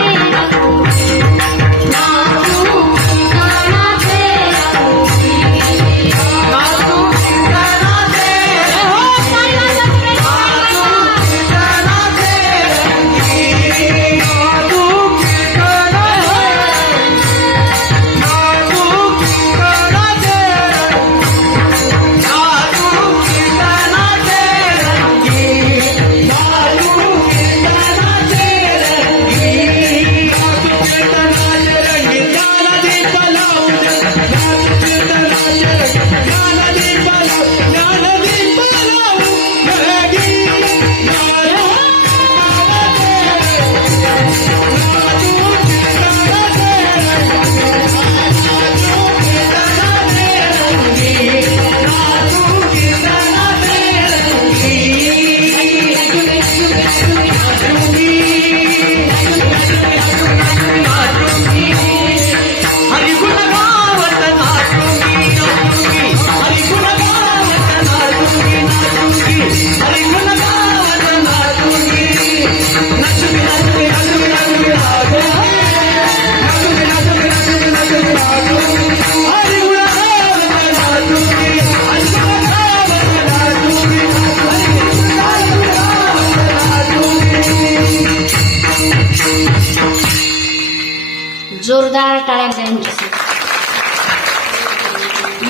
जोरदार टाळ्या द्यांच्यासाठी.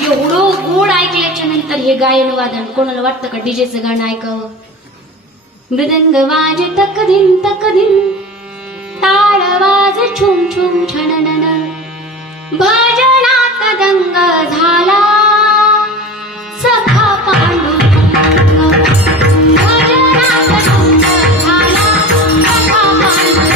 एवढं गोड ऐकल्याच्या नंतर हे गायन वादन कोणाला वाटतं का डीजेचं गाणं ऐकावं? मृदंग वाजे तकदिन तकदिन टाळ वाजे छुम छुम छननन भजनात दंग झाला सखा पांडुरंग. भजनात दंग झाला सखा पांडुरंग.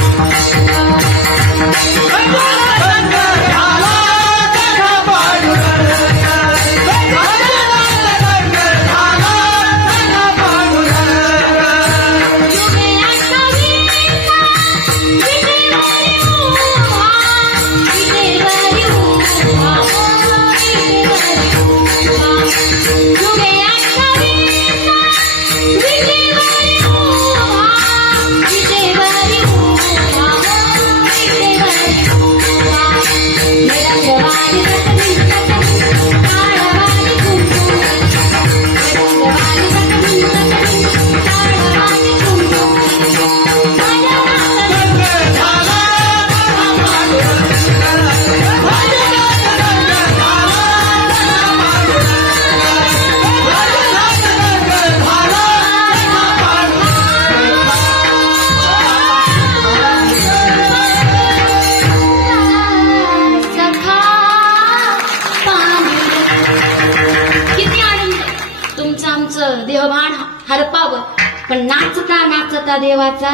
देहभान हरपावं पण नाचता नाचता देवाचा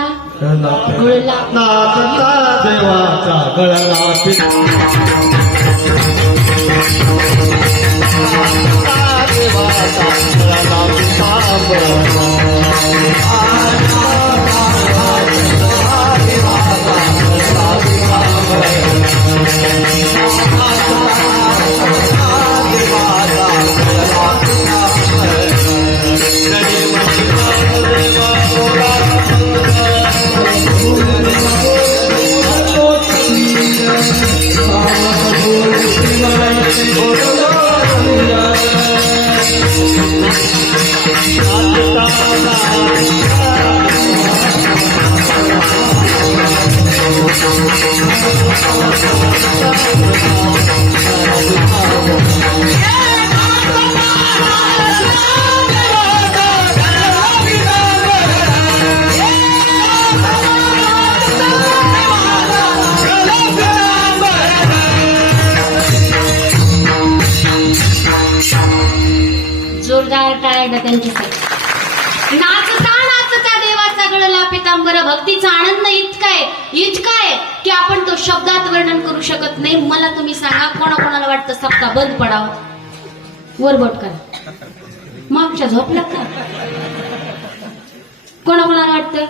गळला. नाचता देवाचा गळला. Oh, जोरदार टाळ्या त्यांच्यासाठी. नाचता नाचता देवाचा गळला पितांबर. भक्तीचा आनंद इतका आहे की आपण तो शब्दात वर्णन करू शकत नाही. मला तुम्ही सांगा, कोणाकोणाला वाटतं सप्ताह बंद पडावा? वरबट करा. मागच्या झोपला का? कोणाकोणाला वाटतं?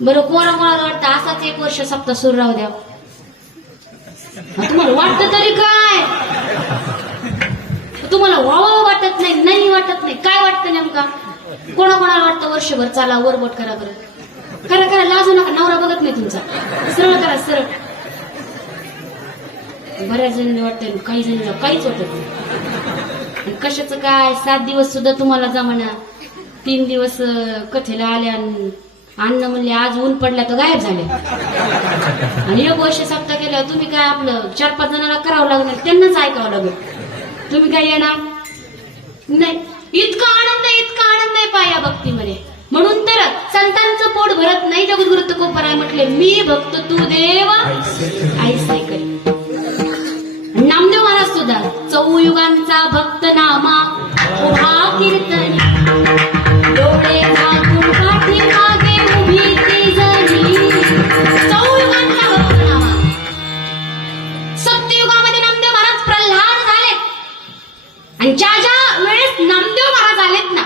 बरं, कोणाकोणाला वाटतं असाच 1 वर्ष सप्ताह सुरू राहू द्या? तुम्हाला वाटतं तरी काय? तुम्हाला व्हावं वाटत नाही, नाही वाटत नाही, काय वाटतं नेमका? कोणाकोणाला वाटतं वर्षभर चाला, वरबट करा? बरं करा करा, लाजू नका, नवरा बघत नाही तुमचा. सरळ करा, सरळ. बऱ्याच जणांना वाटतं, काही जणांना काहीच वाटत नाही. कशाचं काय? 7 दिवस सुद्धा तुम्हाला जमाना. 3 दिवस कथेला आल्या आणि अन्न म्हणले आज ऊन पडला तर गायब झाले. आणि 1 वर्ष सप्ताह केल्यावर तुम्ही काय आपलं 4-5 जणांना करावं लागणार, त्यांनाच ऐकावं लागेल. तुम्ही काय येणार नाही. इतका आनंद आहे पाया भक्तीमध्ये. म्हणून तर संतांचं पोट भरत नाही. जगद्गुरु तुकोबराय म्हटले, मी भक्त तू देव ऐसे करी. नामदेव महाराज सुद्धा चौयुगांचा भक्त नामा उभा कीर्तनी, डोळे झाकून पाठी मागे उभी ती जणी. चौयुगांचा भक्त नामा. सत्ययुगामध्ये नामदेव महाराज प्रल्हाद झाले. आणि ज्या वेळेस नामदेव महाराज आलेत ना,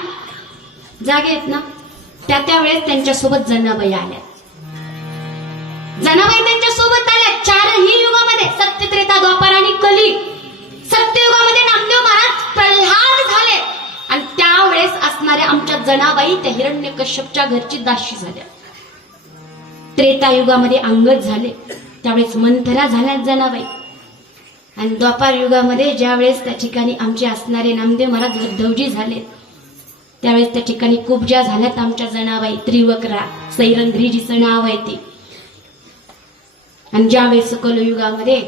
जागे आहेत ना, त्या वेळेस त्यांच्यासोबत जनाबाई आल्या. जनाबाई त्यांच्या सोबत आल्या. 4ही युगामध्ये, सत्य, त्रेता, द्वापर आणि कली. सत्ययुगामध्ये नामदेव महाराज प्रल्हाद झाले. आणि त्यावेळेस असणाऱ्या आमच्या जनाबाई त्या हिरण्यकश्यपच्या घरची दाशी झाल्या. त्रेतायुगामध्ये अंगद झाले, त्यावेळेस मंथरा झाल्या जनाबाई. आणि द्वापार युगामध्ये ज्या वेळेस त्या ठिकाणी आमचे असणारे नामदेव महाराज उद्धवजी झाले, त्यावेळेस त्या ठिकाणी कुब्जा झाल्यात आमच्या जनाबाई. त्रिवक्रा, सैरंध्रीजीचं नाव आहे ते. आणि ज्यावेळेस कलयुगामध्ये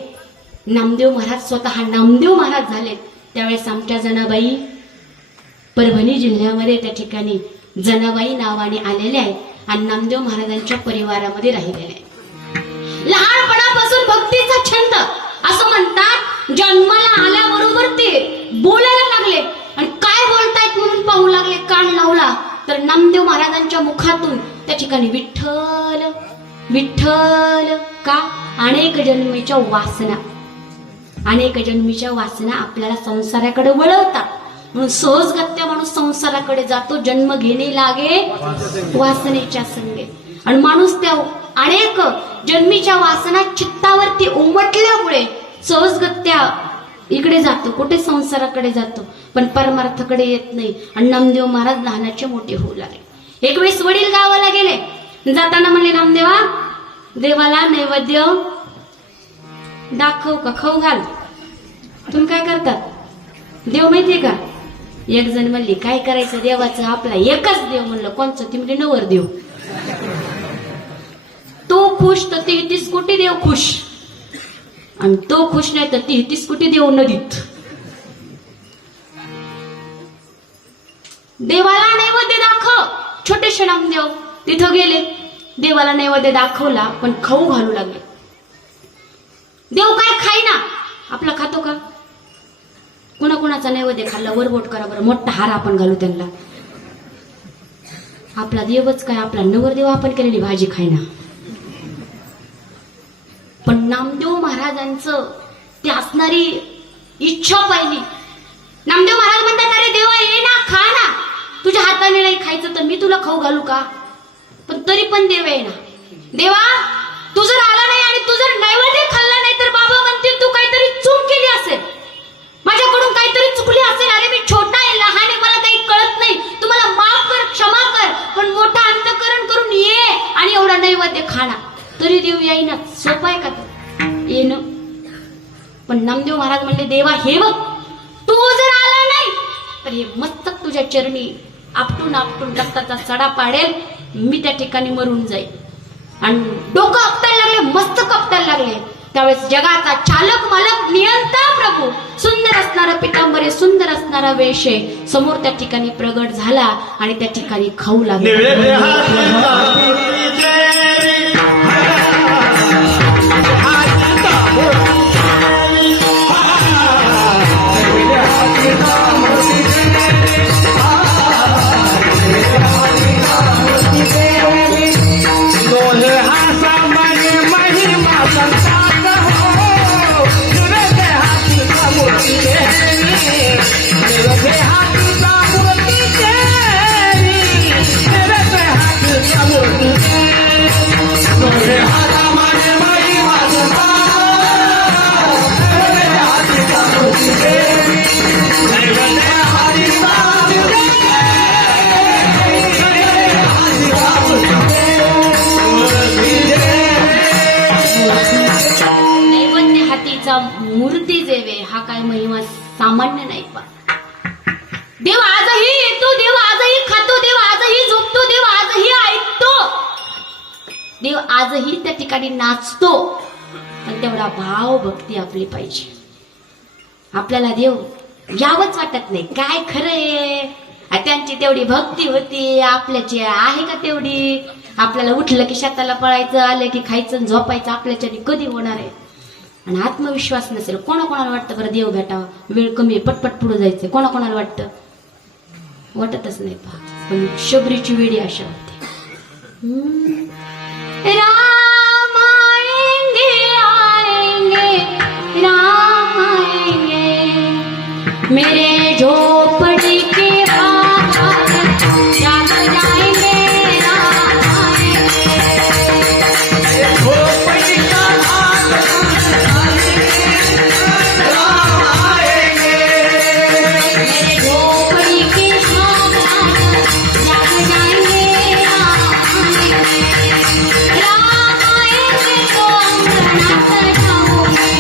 नामदेव महाराज स्वतः नामदेव महाराज झाले, त्यावेळेस आमच्या जनाबाई परभणी जिल्ह्यामध्ये त्या ठिकाणी जनाबाई नावाने आलेल्या आहेत आणि नामदेव महाराजांच्या परिवारामध्ये राहिलेल्या आहेत. लहानपणापासून भक्तीचा छंद. असं म्हणतात, जन्माला आल्याबरोबर ते बोलायला लागले आणि काय बोलतायत म्हणून पाहू लागले. कान लावला तर नामदेव महाराजांच्या मुखातून त्या ठिकाणी विठ्ठल विठ्ठल. का? अनेक जन्मीच्या वासना आपल्याला संसाराकडे वळवतात. म्हणून सहजगत्या माणूस संसाराकडे जातो. जन्म घेणे लागे वासनेच्या संगे. आणि माणूस त्या अनेक जन्मीच्या वासना चित्तावरती उमटल्यामुळे सहजगत्या इकडे जातो. कुठे? संसाराकडे जातो, पण परमार्थाकडे येत नाही. आणि नामदेव महाराज लहानाचे मोठे होऊ लागले. एक वेळेस वडील गावाला गेले. जाताना म्हणले, नामदेवा, देवाला नैवेद्य दाखव का, खाऊ घाल. तुम्ही काय करतात? देव माहितीये का? एक जण म्हणली, काय करायचं देवाचं, आपला एकच देव. म्हणलं, कोणचं? ती म्हणजे नवर देव. तो खुश तर 33 कोटी देव खुश, आणि तो खुश नाही तर 33 कोटी देव नदीत. देवाला नैवेद्य दाखव. छोटेशे नामदेव तिथं गेले, देवाला नैवेद्य दाखवला, पण खाऊ घालू लागले. देव काय खाईना, आपला खातो का? कुणाकुणाचा नैवेद्य खाल्ला, वरबोट करा बरं, मोठा हार आपण घालू त्यांना. आपला देवच काय, आपला नवरदेव आपण केलेली भाजी खाईना. पण नामदेव महाराजांचं ते असणारी इच्छा पाहिली. नामदेव महाराज म्हणतात, अरे देवा, ये ना, खा ना. तुझ्या हाताने नाही खायचं तर मी तुला खाऊ घालू का? पण तरी पण देव आहे ना. देवा, तू जर आला नाही आणि तू जर नैवेद्य खाल्ला नाही तर बाबा म्हणतील तू काहीतरी चूक केली असेल, माझ्याकडून काहीतरी चुकली असेल. अरे मी छोटा आहे, लहान आहे, मला काही कळत नाही. तुम्हाला माफ कर, क्षमा कर, पण मोठा अंतकरण करून ये आणि एवढा नैवेद्य खाना. तरी देव येईना. सोपं आहे का तो येणं? पण नामदेव महाराज म्हणले, देवा, हे बघ, तू जर आला नाही तर हे मस्तक तुझ्या चरणी आपटून आपटून रक्ताचा सडा पाडेल, मी त्या ठिकाणी मरून जाईल. आणि डोकं आपटायला लागले, मस्तक आपटायला लागले. त्यावेळेस जगाचा चालक मालक नियंता प्रभू, सुंदर असणारा पितांबरे, सुंदर असणारा वेश समोर त्या ठिकाणी प्रगट झाला आणि त्या ठिकाणी खाऊ लागला. निवेदे हाती देवी, हाती लोहे हासा मागे महिमा संतात हो. निवेदे हातीचा मूर्ती देवी, निवेदे हातीचा मूर्ती देवी, निवेदे हातीचा मूर्ती देवी. लोहे हासा मागे महिमा संतात, निवेदे हातीचा मूर्ती देवी, निवेदे हातीचा मूर्ती देवी. नैवेद्य हातीचा मूर्ती जेवे हा काय महिमा सामान्य नाही. पा देव आजही येतो, देव आजही खातो, देव आजही झोपतो, देव आजही ऐकतो, देव आजही त्या ठिकाणी नाचतो. पण तेवढा भाव भक्ती आपली पाहिजे. आपल्याला देव यावंच वाटत नाही. काय खरंय, त्यांची तेवढी भक्ती होती, आपल्याची आहे का तेवढी? आपल्याला उठलं की शेताला पळायचं, आलं की खायचं आणि झोपायचं, आपल्याच्याने कधी होणार आहे? आणि आत्मविश्वास नसेल, कोणाकोणाला वाटतं बरं देव भेटावं, वेळ कमी आहे, पटपट पुढे जायचं, कोणाकोणाला वाटतं? वाटतच नाही. पहा, पण शबरीची वेळी अशा होते. राम आएंगे आएंगे राम आएंगे, मेरे झोपड़ी के बाहर जाग जाएंगे राम आएंगे. झोपड़ी का भाग राम आएंगे, मेरे झोपड़ी के बाहर जाग जाएंगे राम आएंगे. राम आएंगे तो अंगना सजाऊंगी,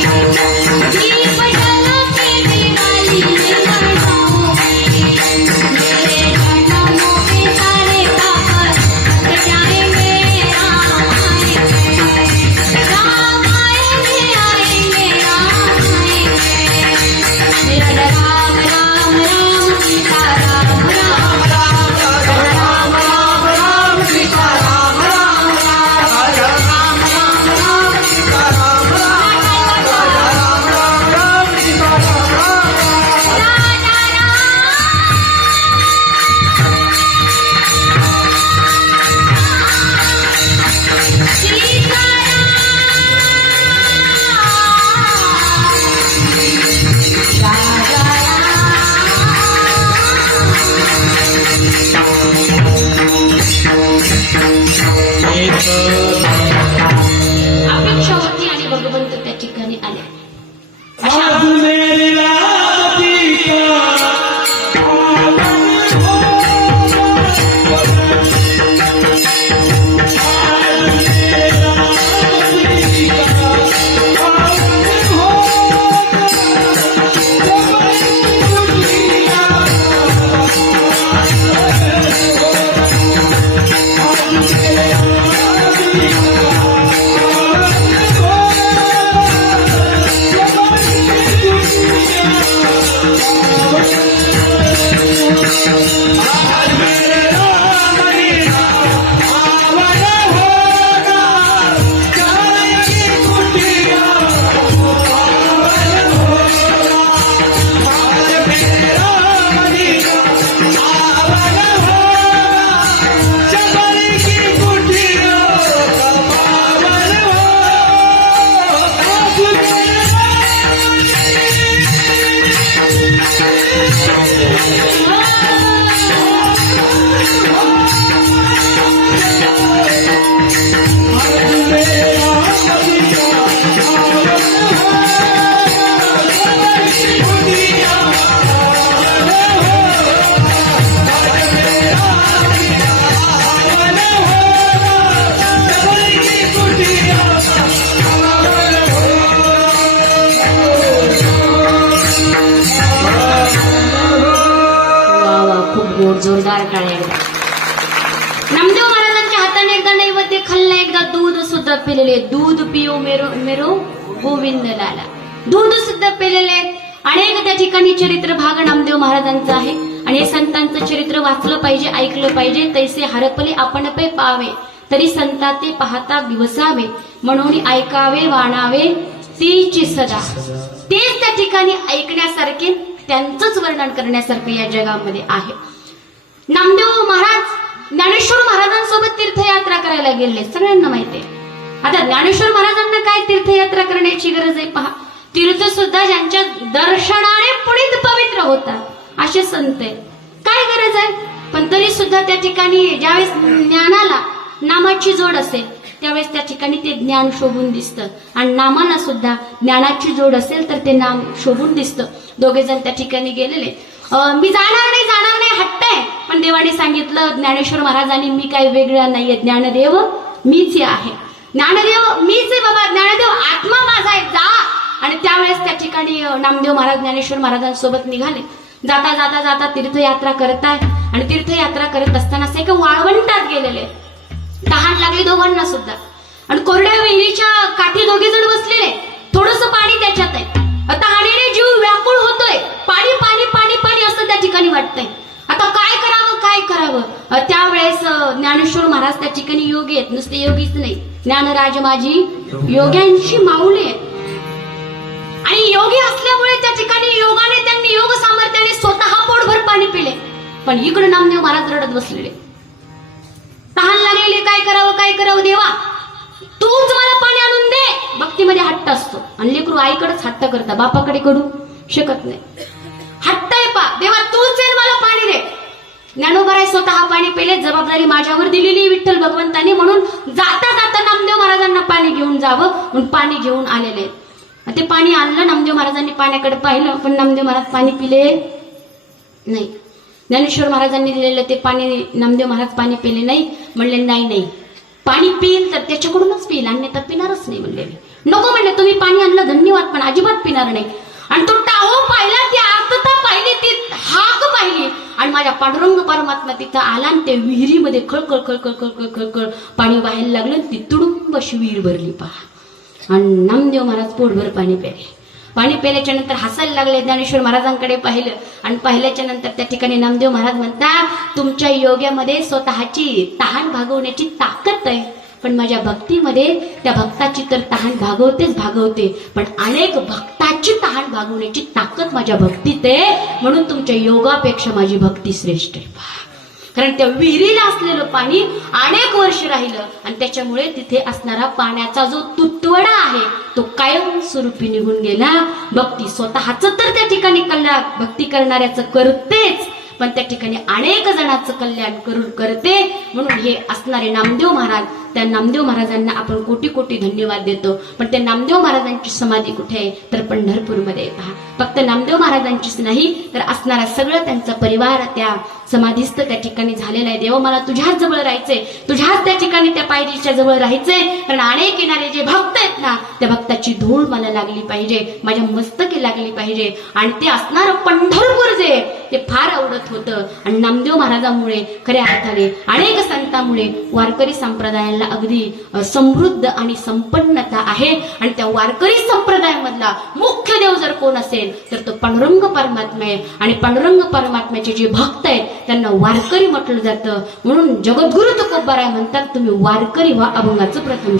दीप जला के दिवाली मनाऊंगी. मेरे जन्मों के सारे पाप कट जाएंगे राम आएंगे. राम आएंगे आएंगे राम आएंगे. मेरा राम राम राम सीता राम राम राम राम राम सीता राम राम राम राम राम सीता राम राम राम सीता राम अपेक्षा होती आणि भगवंत त्या ठिकाणी आले. अशा आज मेरी राती का पावन हो. आज मेरी राती का पावन हो. जोरदार टाळ्या. नामदेव महाराजांच्या हाताने एकदा नैवेद्य खाल्लं एकदा दूध सुद्धा पिलेले, दूध पिओ मेरो मेरो गोविंद लाला, दूध सुद्धा पिलेले. अनेक त्या ठिकाणी चरित्र भाग नामदेव महाराजांचं आहे आणि हे संतांचं चरित्र वाचलं पाहिजे, ऐकलं पाहिजे. तैसे हरपले आपण पे पावे, तरी संता ते पाहता दिवसावे, म्हणून ऐकावे वाणावे तीची सदा. तेच त्या ठिकाणी ऐकण्यासारखे, त्यांचंच वर्णन करण्यासारखं या जगामध्ये आहे. नामदेव महाराज ज्ञानेश्वर महाराजांसोबत तीर्थयात्रा करायला गेले, सगळ्यांना माहितीये. आता ज्ञानेश्वर महाराजांना काय तीर्थयात्रा करण्याची गरज आहे पहा. तीर्थ सुद्धा ज्यांच्या दर्शनाने पुनीत पवित्र होतात असे संत आहेत, काय गरज आहे. पण तरी सुद्धा त्या ठिकाणी ज्यावेळेस ज्ञानाला नामाची जोड असेल त्यावेळेस त्या ठिकाणी ते ज्ञान शोभून दिसतं, आणि नामाला सुद्धा ज्ञानाची जोड असेल तर ते नाम शोभून दिसतं. दोघे जण त्या ठिकाणी गेलेले. मी जाणार नाही हट्ट आहे, पण देवाने सांगितलं ज्ञानेश्वर महाराजांनी मी काही वेगळं नाहीये, ज्ञानदेव मीच आहे, ज्ञानदेव मीच आहे बाबा, ज्ञानदेव आत्मा माझा आहे, जा. आणि त्यावेळेस त्या ठिकाणी नामदेव महाराज ज्ञानेश्वर महाराजांसोबत निघाले. जाता जाता जाता तीर्थयात्रा करताय, आणि तीर्थयात्रा करत असताना असे एका वाळवंटात गेलेले. तहान लागली दोघांना सुद्धा, आणि कोरड्या विहिरीच्या काठी दोघे जण बसलेले. थोडस पाणी त्याच्यात आहे, तहानेने जीव व्याकुळ होतोय, पाणी पाणी पाणी पाणी असं त्या ठिकाणी वाटतंय. आता काय करावं. त्यावेळेस ज्ञानेश्वर महाराज त्या ठिकाणी योगी आहेत, नुसते योगीच नाही, ज्ञानराज माझी योग्यांची माऊली आहे. आणि योगी असल्यामुळे त्या ठिकाणी योगाने त्यांनी योग सामर्थ्याने स्वतः पोटभर पाणी पिले. पण इकडे नामदेव महाराज रडत बसलेले, तहान लागलेले. काय करावं देवा, तूच मला पाणी आणून दे. भक्तीमध्ये हट्ट असतो, आणि लेकरू आईकडेच हट्ट करता, बापाकडे करू शकत नाही. हट्ट आहे पा, देवा तूच आहे मला पाणी दे. ज्ञानोबाराय स्वतः पाणी पिले, जबाबदारी माझ्यावर दिलेली विठ्ठल भगवंतानी, म्हणून जाता जाता नामदेव महाराजांना पाणी घेऊन जावं म्हणून पाणी घेऊन आलेले. ते पाणी आणलं, नामदेव महाराजांनी पाण्याकडे पाहिलं, पण नामदेव महाराज पाणी पिले नाही. ज्ञानेश्वर महाराजांनी दिलेलं ते पाणी नामदेव महाराज पाणी पिले नाही. म्हणले नाही, पाणी पिईल तर त्याच्याकडूनच पिईल, अन्यथा पिणारच नाही म्हणले. नको म्हणले, तुम्ही पाणी आणलं धन्यवाद, पण अजिबात पिणार नाही. आणि तो टाहो पाहिला, ती आर्तता पाहिली, ती हाक पाहिली, आणि माझ्या पांडुरंग परमात्मा तिथं आला, आणि ते विहिरीमध्ये खळखळ खळखळ खळखळ खळखळ पाणी व्हायला लागलं. ती तुडुंब अशी विहीर भरली पहा, आणि नामदेव महाराज पोटभर पाणी प्याले. पाणी प्यायल्याच्या नंतर हसायला लागले. ज्ञानेश्वर महाराजांकडे पाहिलं, आणि पाहिल्याच्या नंतर त्या ठिकाणी नामदेव महाराज म्हणतात, तुमच्या योग्यामध्ये स्वतःची तहान भागवण्याची ताकद आहे, पण माझ्या भक्तीमध्ये त्या भक्ताची तर तहान भागवते, पण अनेक भक्ताची तहान भागवण्याची ताकद माझ्या भक्तीत आहे, म्हणून तुमच्या योगापेक्षा माझी भक्ती श्रेष्ठ आहे. कारण त्या विहिरीला असलेलं पाणी अनेक वर्ष राहिलं, आणि त्याच्यामुळे तिथे असणारा पाण्याचा जो तुटवडा आहे तो कायमस्वरूपी निघून गेला. भक्ती स्वतःच तर त्या ठिकाणी कल्याण भक्ती करणाऱ्याचं करतेच, पण त्या ठिकाणी अनेक जणांचं कल्याण करून करते. म्हणून हे असणारे नामदेव महाराज, त्या नामदेव महाराजांना आपण कोटी कोटी धन्यवाद देतो. पण त्या नामदेव महाराजांची समाधी कुठे आहे तर पंढरपूरमध्ये पहा. फक्त नामदेव महाराजांचीच नाही तर असणारा सगळं त्यांचा परिवार त्या समाधीस्थ त्या ठिकाणी झालेला आहे. देवा मला तुझ्याच जवळ राहायचंय, तुझ्याच त्या ठिकाणी त्या पायरीच्या जवळ राहायचंय. कारण अनेक येणारे जे भक्त आहेत ना, त्या भक्ताची धूळ मला लागली पाहिजे, माझ्या मस्तकी लागली पाहिजे. आणि ते असणारं पंढरपूर जे ते फार आवडत होतं. आणि नामदेव महाराजांमुळे खऱ्या अर्थाने अनेक संतांमुळे वारकरी संप्रदायाला अगदी समृद्ध आणि संपन्नता आहे. आणि त्या वारकरी संप्रदायामधला मुख्य देव जर कोण असेल तर तो पांडुरंग परमात्मा आहे. आणि पांडुरंग परमात्म्याचे जे भक्त आहेत त्यांना वारकरी म्हटलं जातं. म्हणून जगद्गुरु तुकोबाराय म्हणतात, तुम्ही वारकरी व्हा, अभंगाचं प्रथम.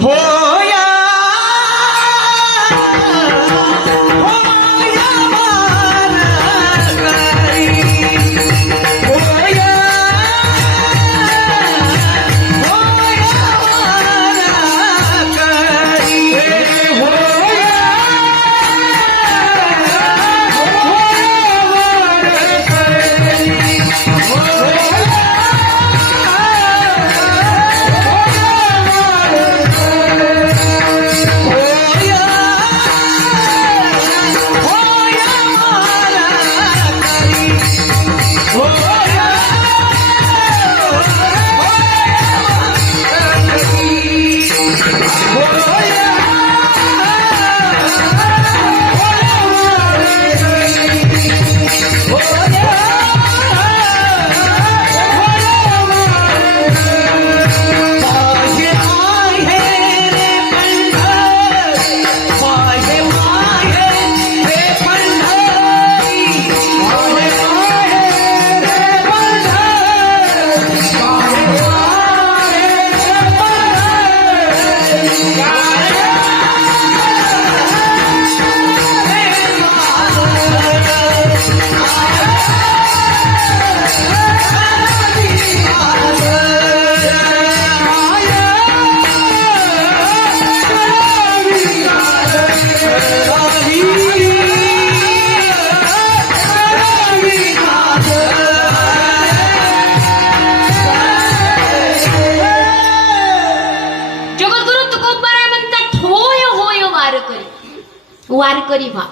वारकरी व्हा.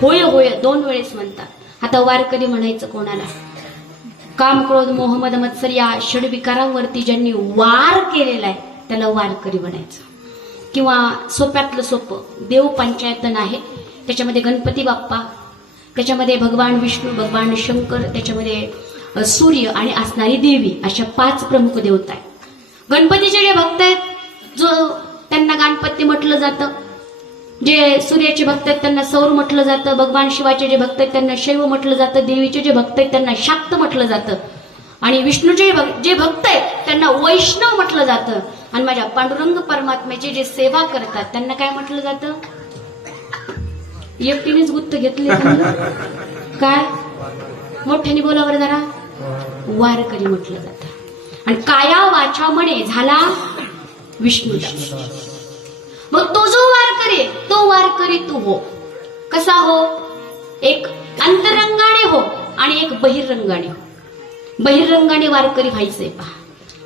होय होय 2 वेळेस म्हणतात. आता वारकरी म्हणायचं कोणाला? काम, क्रोध, मोह, मद, मत्सर या षडविकारांवरती ज्यांनी वार केलेला आहे त्याला वारकरी म्हणायचं. किंवा सोप्यातलं सोपं देव पंचायतन आहे, त्याच्यामध्ये गणपती बाप्पा, त्याच्यामध्ये भगवान विष्णू, भगवान शंकर, त्याच्यामध्ये सूर्य आणि असणारी देवी, अशा 5 प्रमुख देवता आहेत. गणपतीचे जे भक्त आहेत, जो त्यांना गणपती म्हटलं जातं. जे सूर्याचे भक्त आहेत त्यांना सौर म्हटलं जातं. भगवान शिवाचे जे भक्त आहेत त्यांना शैव म्हटलं जातं. देवीचे जे भक्त आहेत त्यांना शाक्त म्हटलं जातं. आणि विष्णूचे जे भक्त आहेत त्यांना वैष्णव म्हटलं जातं. आणि माझ्या पांडुरंग परमात्म्याची जे सेवा करतात त्यांना काय म्हटलं जातं? एकटीनेच गुत्त घेतली काय? मोठ्याने बोलावर जरा. वारकरी म्हटलं जातं. आणि काया वाचा म्हणे झाला विष्णुदास. मग तो जो वारकरी तो वारकरी तू हो. कसा हो? एक अंतरंगाने हो आणि एक बहिरंगाने हो. बहिरंगाने वारकरी व्हायचंय पहा.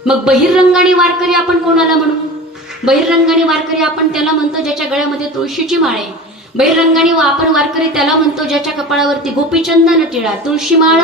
मग बहिरंगाने वारकरी आपण कोणाला म्हणू? बहिरंगाने वारकरी आपण त्याला म्हणतो ज्याच्या गळ्यामध्ये तुळशीची माळ आहे. बहिरंगाने आपण वारकरी त्याला म्हणतो ज्याच्या कपाळावरती गोपीचंदन टिळा, तुळशी माळ.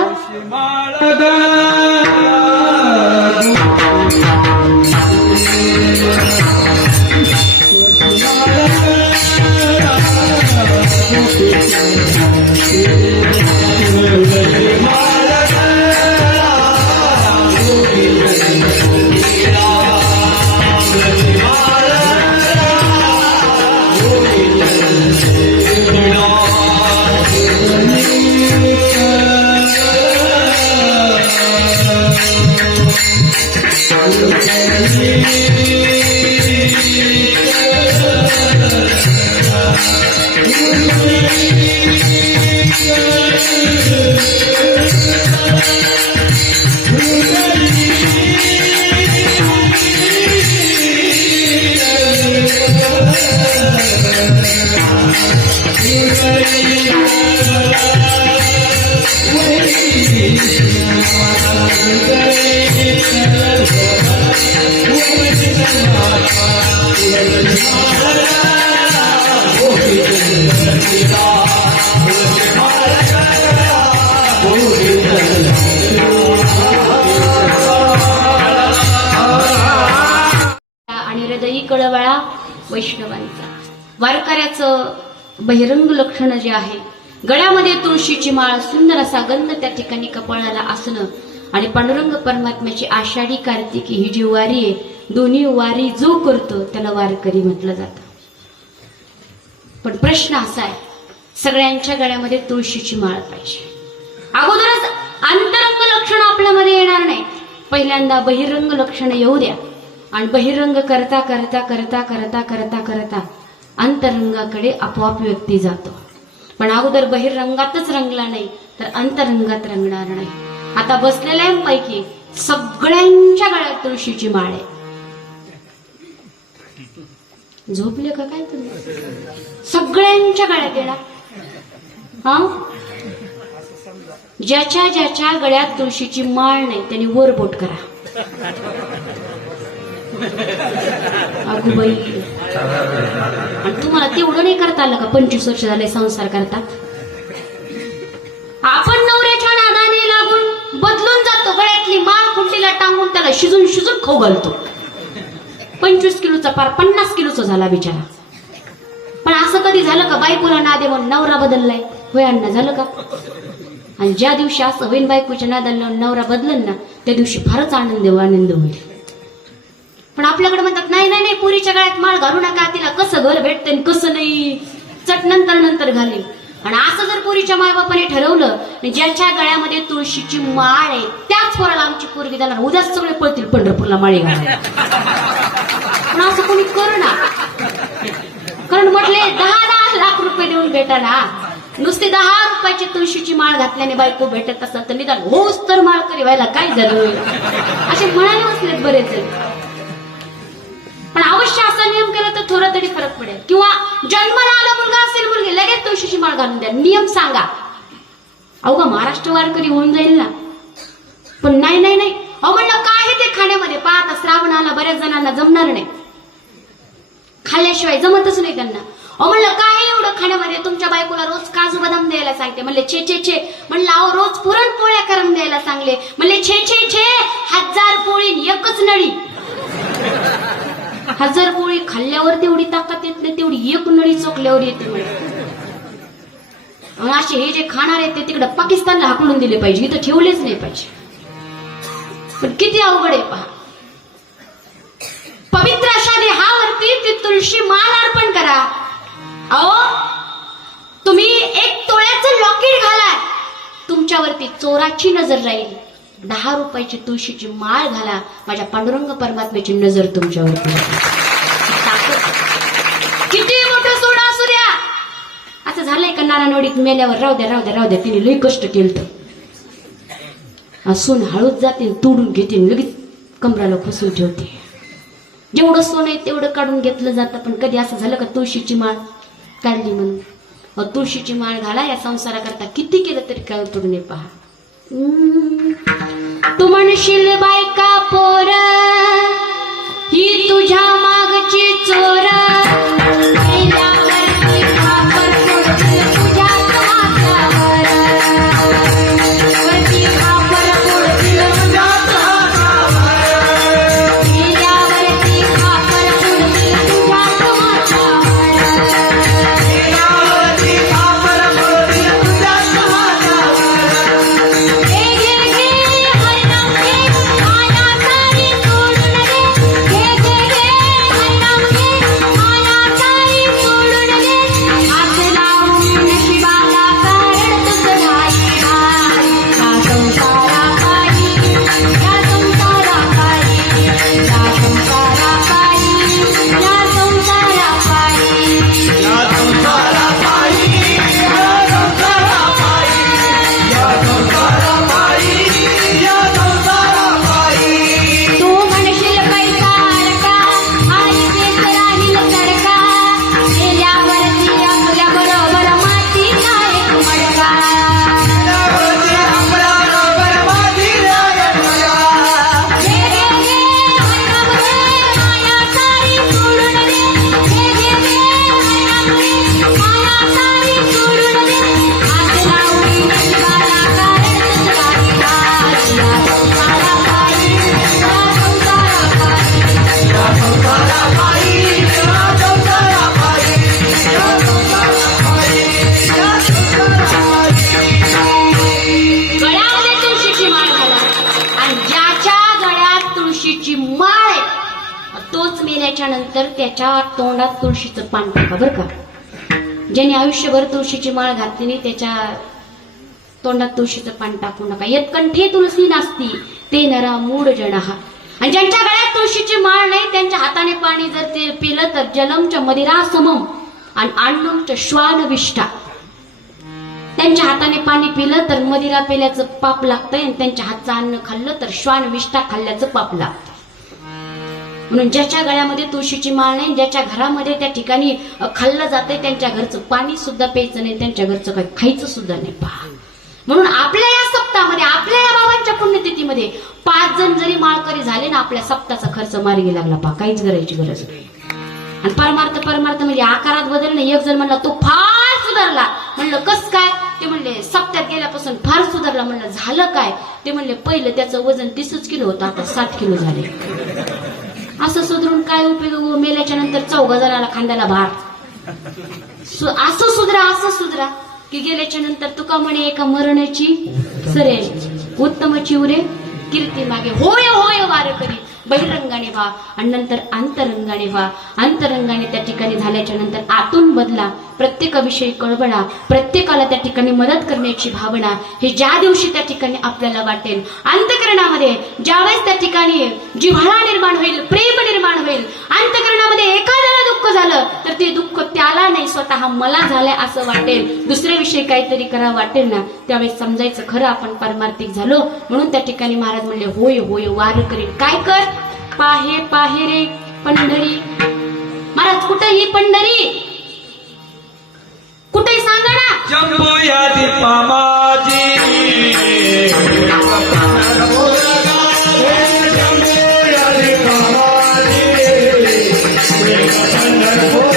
आणि हृदयी कळवळा वैष्णवांचा. वारकऱ्याचं बहिरंग लक्षण जे आहे, गळ्यामध्ये तुळशीची माळ, सुंदर असा गंध त्या ठिकाणी कपाळाला असणं आणि पांडुरंग परमात्म्याची आषाढी कार्तिकी ही जी वारी आहे, दोन्ही वारी जो करतो त्याला वारकरी म्हटलं जातं. पण प्रश्न असा आहे, सगळ्यांच्या गळ्यामध्ये तुळशीची माळ पाहिजे. अगोदरच अंतरंग लक्षण आपल्यामध्ये येणार नाही, पहिल्यांदा बहिरंग लक्षण येऊ द्या. आणि बहिरंग करता करता करता करता करता करता अंतरंगाकडे आपोआप व्यक्ती जातो. पण अगोदर बहिरंगातच रंगला नाही तर अंतरंगात रंगणार नाही. आता बसलेल्यांपैकी सगळ्यांच्या गळ्यात तुळशीची माळ आहे. झोपले का काय तुम्ही? सगळ्यांच्या गळ्यात येणार. हा, ज्याच्या ज्याच्या गळ्यात तुळशीची माळ नाही त्यांनी वर बोट करा. अगो बाई, आणि तुम्हाला तेवढं नाही करता आलं का? 25 वर्ष झाले संसार करतात. आपण नवऱ्याच्या नादाने लागून बदलून जातो. गळ्यातली माळ खुंटीला टांगून त्याला शिजून शिजून खाऊ घालतो. 25 किलोचा पार 50 किलोचा झाला बिचारा. पण असं कधी झालं का बायकोला नादे म्हणून नवरा बदललाय? होय अण्णा, झालं का? आणि ज्या दिवशी असं होईन बायकोच्या नादाला नवरा बदलन ना, त्या दिवशी फारच आनंद होईल. पण आपल्याकडे म्हणतात नाही नाही नाही, पुरीच्या गळ्यात माळ घालू नका, तिला कसं घर भेटते कसं नाही, चट नंतर घालेल. आणि असं जर पुरीच्या मायबापाने ठरवलं, ज्याच्या गळ्यामध्ये तुळशीची माळ आहे त्याच पोराला आमची पोरगी देणार, उद्याच सगळे पळतील पंढरपूरला माळी घालायला. पण असं कोणी करू ना, कारण म्हटले 10 लाख रुपये देऊन भेटा ना, नुसती 10 रुपयाची तुळशीची माळ घातल्याने बायको भेटत असत तर निदान होच तर माळ करी व्हायला काय झालं, असे म्हणाले बसलेत बरेच. पण अवश्य असा नियम केला तर थोडा तरी फरक पडेल. किंवा जन्माला आला मुलगा असेल मुलगी, लगेच तुळशीची माळ घालून द्या. नियम सांगा. अवघा महाराष्ट्र वारकरी होऊन जाईल ना. पण नाही नाही नाही, अहो म्हणलं काय ते खाण्यामध्ये, पाहता श्रावणाला बऱ्याच जणांना जमणार नाही, खाल्ल्याशिवाय जमतच नाही त्यांना. अहो म्हणलं काय एवढं खाण्यामध्ये, तुमच्या बायकोला रोज काजू बदाम द्यायला सांगते. म्हणले छे छे छे. म्हणलं अहो रोज पुरणपोळ्या करून द्यायला सांगले. म्हणले छे छे छे, 1000 पोळी एकच नळी. 1000 पोळी खाल्ल्यावर तेवढी ताकद येत नाही, तेवढी एक नळी चोकल्यावर येते म्हणे. असे हे जे खाणार आहेत ते तिकडे पाकिस्तानला हाकलून दिले पाहिजे, इथं ठेवलेच नाही पाहिजे. पण किती अवघड आहे पहा. पवित्र अशा देहावरती ती तुळशी माळ अर्पण करा. अहो तुम्ही 1 तोळ्याचं लॉकेट घाला, तुमच्यावरती चोराची नजर राहील. 10 रुपयाची तुळशीची माळ घाला, माझ्या पांडुरंग परमात्म्याची नजर तुमच्यावरती. किती मोठं सोडा असू द्या. असं झालंय का नारायणवाडीत मेल्यावर राहू द्या राहू द्या राहू द्या, तिने लई कष्ट केलं तर असून हळूच जाते, तोडून घेते, लगेच कमराला फसून ठेवते. जेवढं सोनं आहे तेवढं काढून घेतलं जातं. पण कधी असं झालं का तुळशीची माळ काढली म्हणून? तुळशीची माळ घाला, या संसाराकरता किती केलं तरी काय उपयोग नाही. पहा तू म्हणशील बायका पोर ही तुझ्या मागची चोर, नंतर त्याच्या तोंडात तुळशीचं पान टाका बरं का. ज्याने आयुष्यभर तुळशीची माळ घातली नाही त्याच्या तोंडात तुळशीचं पान टाकू नका. यत्कंठे तुलसी नास्ती ते नरा मूढ जनाः. आणि ज्यांच्या गळ्यात तुळशीची माळ नाही त्यांच्या हाताने पाणी जर ते पिलं तर जलमच मदिरा समम आणि अन्नमच श्वानविष्ठा. त्यांच्या हाताने पाणी पिलं तर मदिरा पेल्याचं पाप लागतंय आणि त्यांच्या हातचं अन्न खाल्लं तर श्वानविष्ठा खाल्ल्याचं पाप लागतं. म्हणून ज्याच्या गळ्यामध्ये तुळशीची माळ नाही, ज्याच्या घरामध्ये त्या ठिकाणी खाल्लं जाते त्यांच्या घरचं पाणी सुद्धा प्यायचं नाही, त्यांच्या घरचं काही खायचं सुद्धा नाही. पहा म्हणून आपल्या या सप्ताहामध्ये आपल्या या बाबांच्या पुण्यतिथीमध्ये 5 जण जरी माळकरी झाले ना आपल्या सप्ताहाचा खर्च मार्गी लागला. पहा काहीच करायची गरज नाही. आणि परमार्थ म्हणजे आकारात बदल नाही. एक जण म्हणला तो फार सुधारला. म्हणलं कस काय? ते म्हणले सप्त्यात गेल्यापासून फार सुधारला. म्हणलं झालं काय? ते म्हणले पहिलं त्याचं वजन 30 किलो होतं, आता 60 किलो झाले. असं सुधरून काय उपयोग? मेल्याच्या नंतर 4 जणाला खांद्याला भार. असं सुधरा की गेल्याच्या नंतर तुका म्हणे एका मरणाची सरेल उत्तमची उरे कीर्ती मागे. होय होय वार करी बहिरंगाने व्हा आणि नंतर अंतरंगाने व्हा. अंतरंगाने त्या ठिकाणी झाल्याच्या नंतर आतून बदला, प्रत्येकाविषयी कळवळा, प्रत्येकाला त्या ठिकाणी मदत करण्याची भावना हे ज्या दिवशी त्या ठिकाणी आपल्याला वाटेल, अंतकरणामध्ये ज्यावेळेस त्या ठिकाणी जिव्हाळा निर्माण होईल, प्रेम निर्माण होईल, अंतकरणामध्ये एखाद्याला दुःख झालं तर ते दुःख त्याला नाही स्वतः मला झालंय असं वाटेल, दुसऱ्याविषयी काहीतरी करावं वाटेल ना, त्यावेळेस समजायचं खरं आपण परमार्थिक झालो. म्हणून त्या ठिकाणी महाराज म्हणले होय होय वार करीन. काय कर? पाहे पाहे रे पंढरी. महाराज कुठे ही पंढरी? कुठे सांगा ना. जम्बू यादी पामाजी पंढरपूर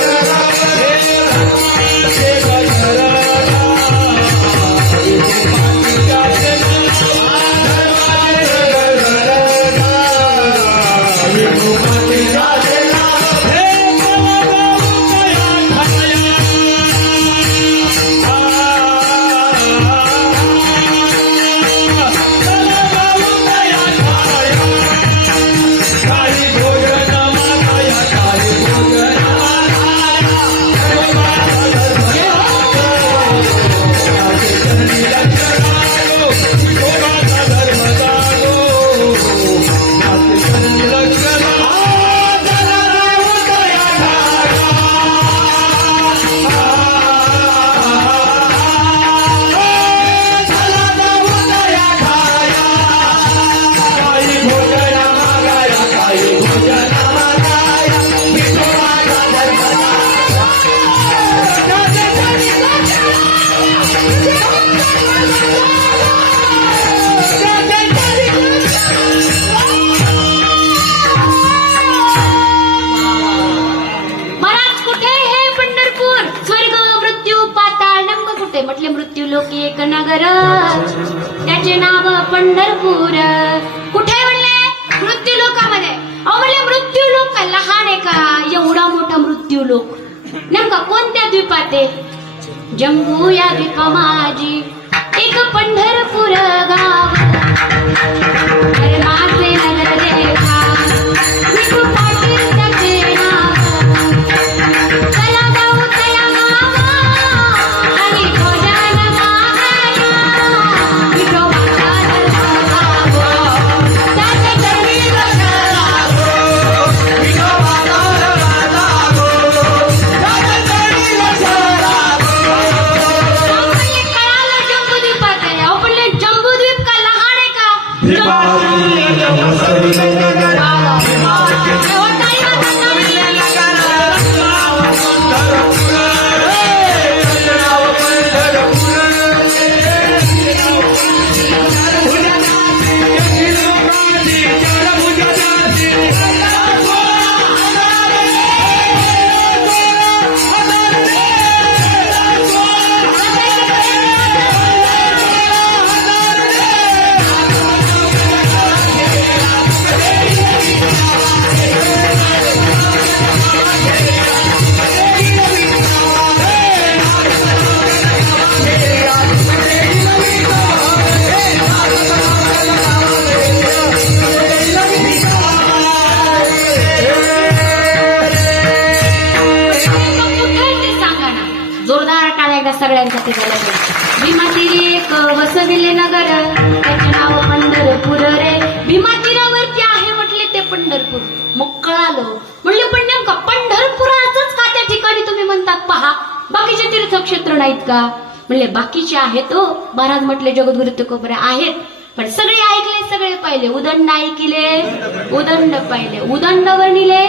त्याचे नाव पंढरपूर. कुठे म्हणले? मृत्यू लोकामध्ये. अहो म्हणले मृत्यू लोक लहान आहे का? एवढा मोठा मृत्यू लोक नेमका कोणत्या द्वीपात आहे? जम्बू या द्वीपा माझी एक पंढरपूर गाव. अरे माझे नगर रेखा विठू पाटील त्याचे नाव. चला जाऊ तया मामा आणि भोजन मागाया. विठोबाचा दरबार लावो, त्याचे चरणी दर्शन लावो. विठोबाचा दरबार लागो, त्याचे चरणी दर्शन लागो. आपले कळालं जम्बूद्वीपात आहे. आपले जम्बूद्वीप का लहान आहे का? जोरदार टाळ्या एकदा सगळ्यांसाठी झाला पाहिजे. भीमातीरी एक वसविले नगर, त्याचे नाव पंढरपूर रे. भीमातीरावरती आहे म्हटले ते पंढरपूर. मग कळालं म्हणले पण नेमका पंढरपुराचंच का त्या ठिकाणी तुम्ही म्हणतात पहा, बाकीचे तीर्थक्षेत्र नाहीत का? म्हणले बाकीचे आहेत हो महाराज. म्हटले जगद्गुरु तुकोबरे आहेत, पण सगळे ऐकले, सगळे पाहिले. उदंड ऐकिले, उदंड पाहिले, उदंड वर्णिले.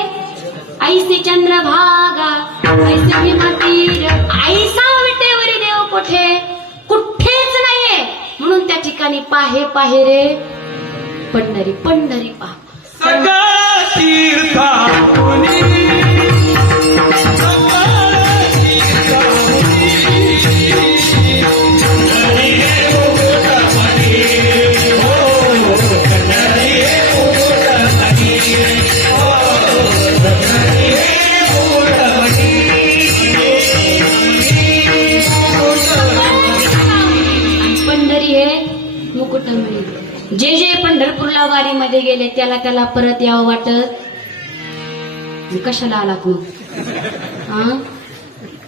ऐसे चंद्रभागा ऐसे भीमातीर, ऐसा विटेवरी देव कोठे कुठेच नाहीये. म्हणून त्या ठिकाणी पाहे पाहे रे पंढरी, पंढरी पहा. सगळं तीर्थाहुनी, सगळं तीर्थाहुनी. कन्हरी हे मुकुटमणी, हो कन्हरी हे मुकुटमणी, हो कन्हरी हे मुकुटमणी. पंढरी हे मुकुटमणी. जे जे पंढरपूरला वारीमध्ये गेले त्याला त्याला परत यावं वाटत. कशाला आलात मग? हा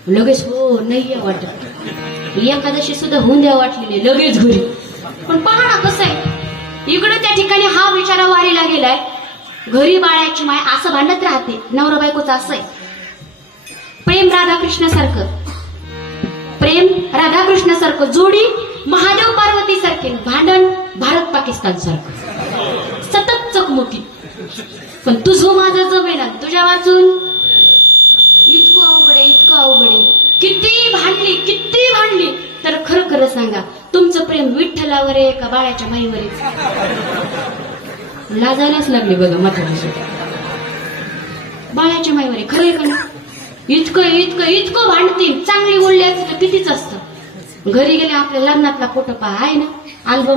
लगेच हो नाही या वाटत. एकादशी सुद्धा होऊन द्या वाटलेली लगेच घरी. पण पहा ना कसं आहे, इकडे त्या ठिकाणी हा बिचारा वारीला गेलाय, घरी बाळाची माय असं भांडत राहते. नवरा बायकोचं असं आहे. प्रेम राधाकृष्ण सारखं, प्रेम राधाकृष्ण सारखं जोडी, महादेव पार्वती सारखे भांडण, भारत पाकिस्तान सारखं सतत चकमोकी. पण तुझं माझं जमेना, तुझ्या वाचून इतकं अवघड आहे, इतकं अवघड आहे. किती भांडली, किती भांडली, तर खरं खरं सांगा तुमचं प्रेम विठ्ठलावर आहे का बाळाच्या माईवर आहे? लाजायलाच लागली बघा म्हातारी. बाळाच्या माईवर आहे, खरं आहे का ना? इतकं इतकं इतकं भांडती. चांगली बोलली असते तर कितीच असतं. घरी गेले आपल्या लग्नातला फोटो पहा आहे ना, अल्बम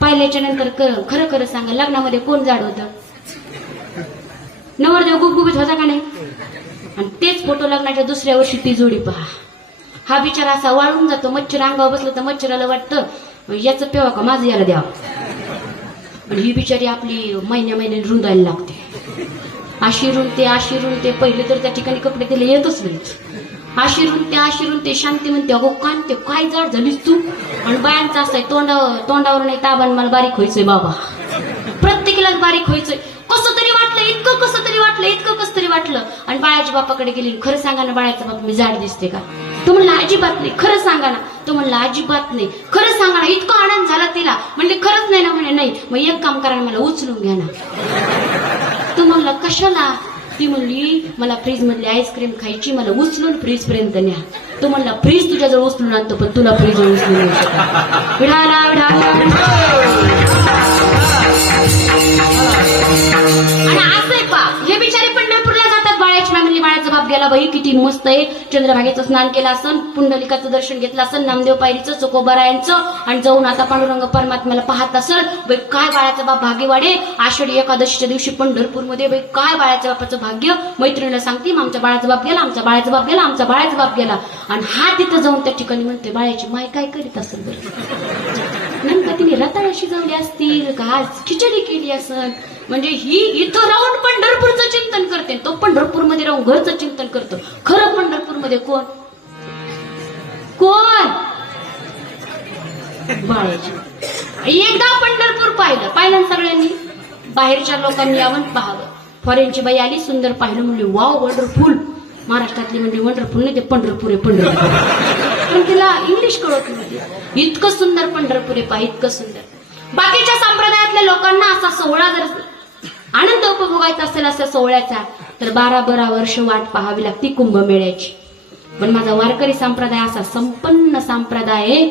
पाहिल्याच्या नंतर खरं खरं सांगा लग्नामध्ये कोण जाड होतं? नवरदेव गुबगुबीत होता का नाही? आणि तेच फोटो लग्नाच्या दुसऱ्या वर्षी ती जोडी पहा. हा बिचारा असा वाळून जातो. मच्छर अंगावर बसलं तर मच्छराला वाटतं याचं पेवा का माझं याला द्यावं. पण ही बिचारी आपली महिन्या महिन्याने रुंदायला लागते. आशिरून ते पहिले तर त्या ठिकाणी कपडे तिला येतच नाहीत. आशिरून ते शांती म्हणते अगो कांते काय जाड झालीस तू. आणि बायांचं असं आहे तोंडावर नाही ताबान मला बारीक व्हायचंय बाबा. प्रत्येकालाच बारीक व्हायचंय. कसं तरी वाटलं, इतकं कसं तरी वाटलं, इतकं कसं तरी वाटलं. आणि बाळाच्या बापाकडे गेली. खरं सांगा ना बाळाचा बाप मी जाड दिसते का? तो म्हणला अजिबात नाही. खरं सांगा ना. तो म्हणला अजिबात नाही. खरं सांगा ना. इतका आनंद झाला तिला. म्हणले खरंच नाही ना. म्हणे नाही. मग एक काम करा, मला उचलून घ्या ना. तो म्हणला कशाला? ती म्हणली मला फ्रीज मधली आईस्क्रीम खायची, मला उचलून फ्रीज पर्यंत न्या. तो म्हणला फ्रीज तुझ्याजवळ उचलून आणतो, पण तुला फ्रीज उचलून नेऊ शकतो. विढाला आणि असंय पा हे बिचारे पंढरपूरला जातात. बाळाची माय म्हणली बाळाचा बाप गेला बाई बाई किती मस्त आहे, चंद्रभागेचं स्नान केलं असन, पुंडलिकाचं दर्शन घेतलं असन, नामदेव पायरीचं, चोकोबारायांचं, आणि जाऊन आता पांडुरंग परमात्म्याला पाहत असल. बाई काय बाळाचा बाप भाग्यवाडे, आषाढी एकादशीच्या दिवशी पंढरपूरमध्ये बाई काय बाळाच्या बापाचं भाग्य. मैत्रिणीला सांगते आमचा बाळाचा बाप गेला, आमचा बाळाचा बाप गेला, आमचा बाळाचा बाप गेला. आणि हा तिथं जाऊन त्या ठिकाणी म्हणते बाळाची माय काय करीत असेल बरं, नेमका तिने रताळ्या शिजवली असतील का आज खिचडी केली असेल. म्हणजे ही इथं राहून पंढरपूरचं चिंतन करते, तो पंढरपूरमध्ये राहून घरचं चिंतन करतो. खरं पंढरपूरमध्ये कोण कोण बाळाची. एकदा पंढरपूर पाहिलं सगळ्यांनी, बाहेरच्या लोकांनी यावं पाहावं. फॉरेनची बाई आली, सुंदर पाहिलं, म्हणली वाव वंडरफुल. महाराष्ट्रातली म्हणजे वंडरफुल नाही, ते पंढरपूर आहे पंढरपूर. पण तिला इंग्लिश कळत नव्हती. इतकं सुंदर पंढरपूर आहे पहा, इतकं सुंदर. बाकीच्या संप्रदायातल्या लोकांना असा सोहळा जर आनंद उपभोगायचा असेल असा सोहळ्याचा, तर 12-12 वर्ष वाट पाहावी लागती कुंभमेळ्याची. पण माझा वारकरी संप्रदाय असा संपन्न संप्रदाय आहे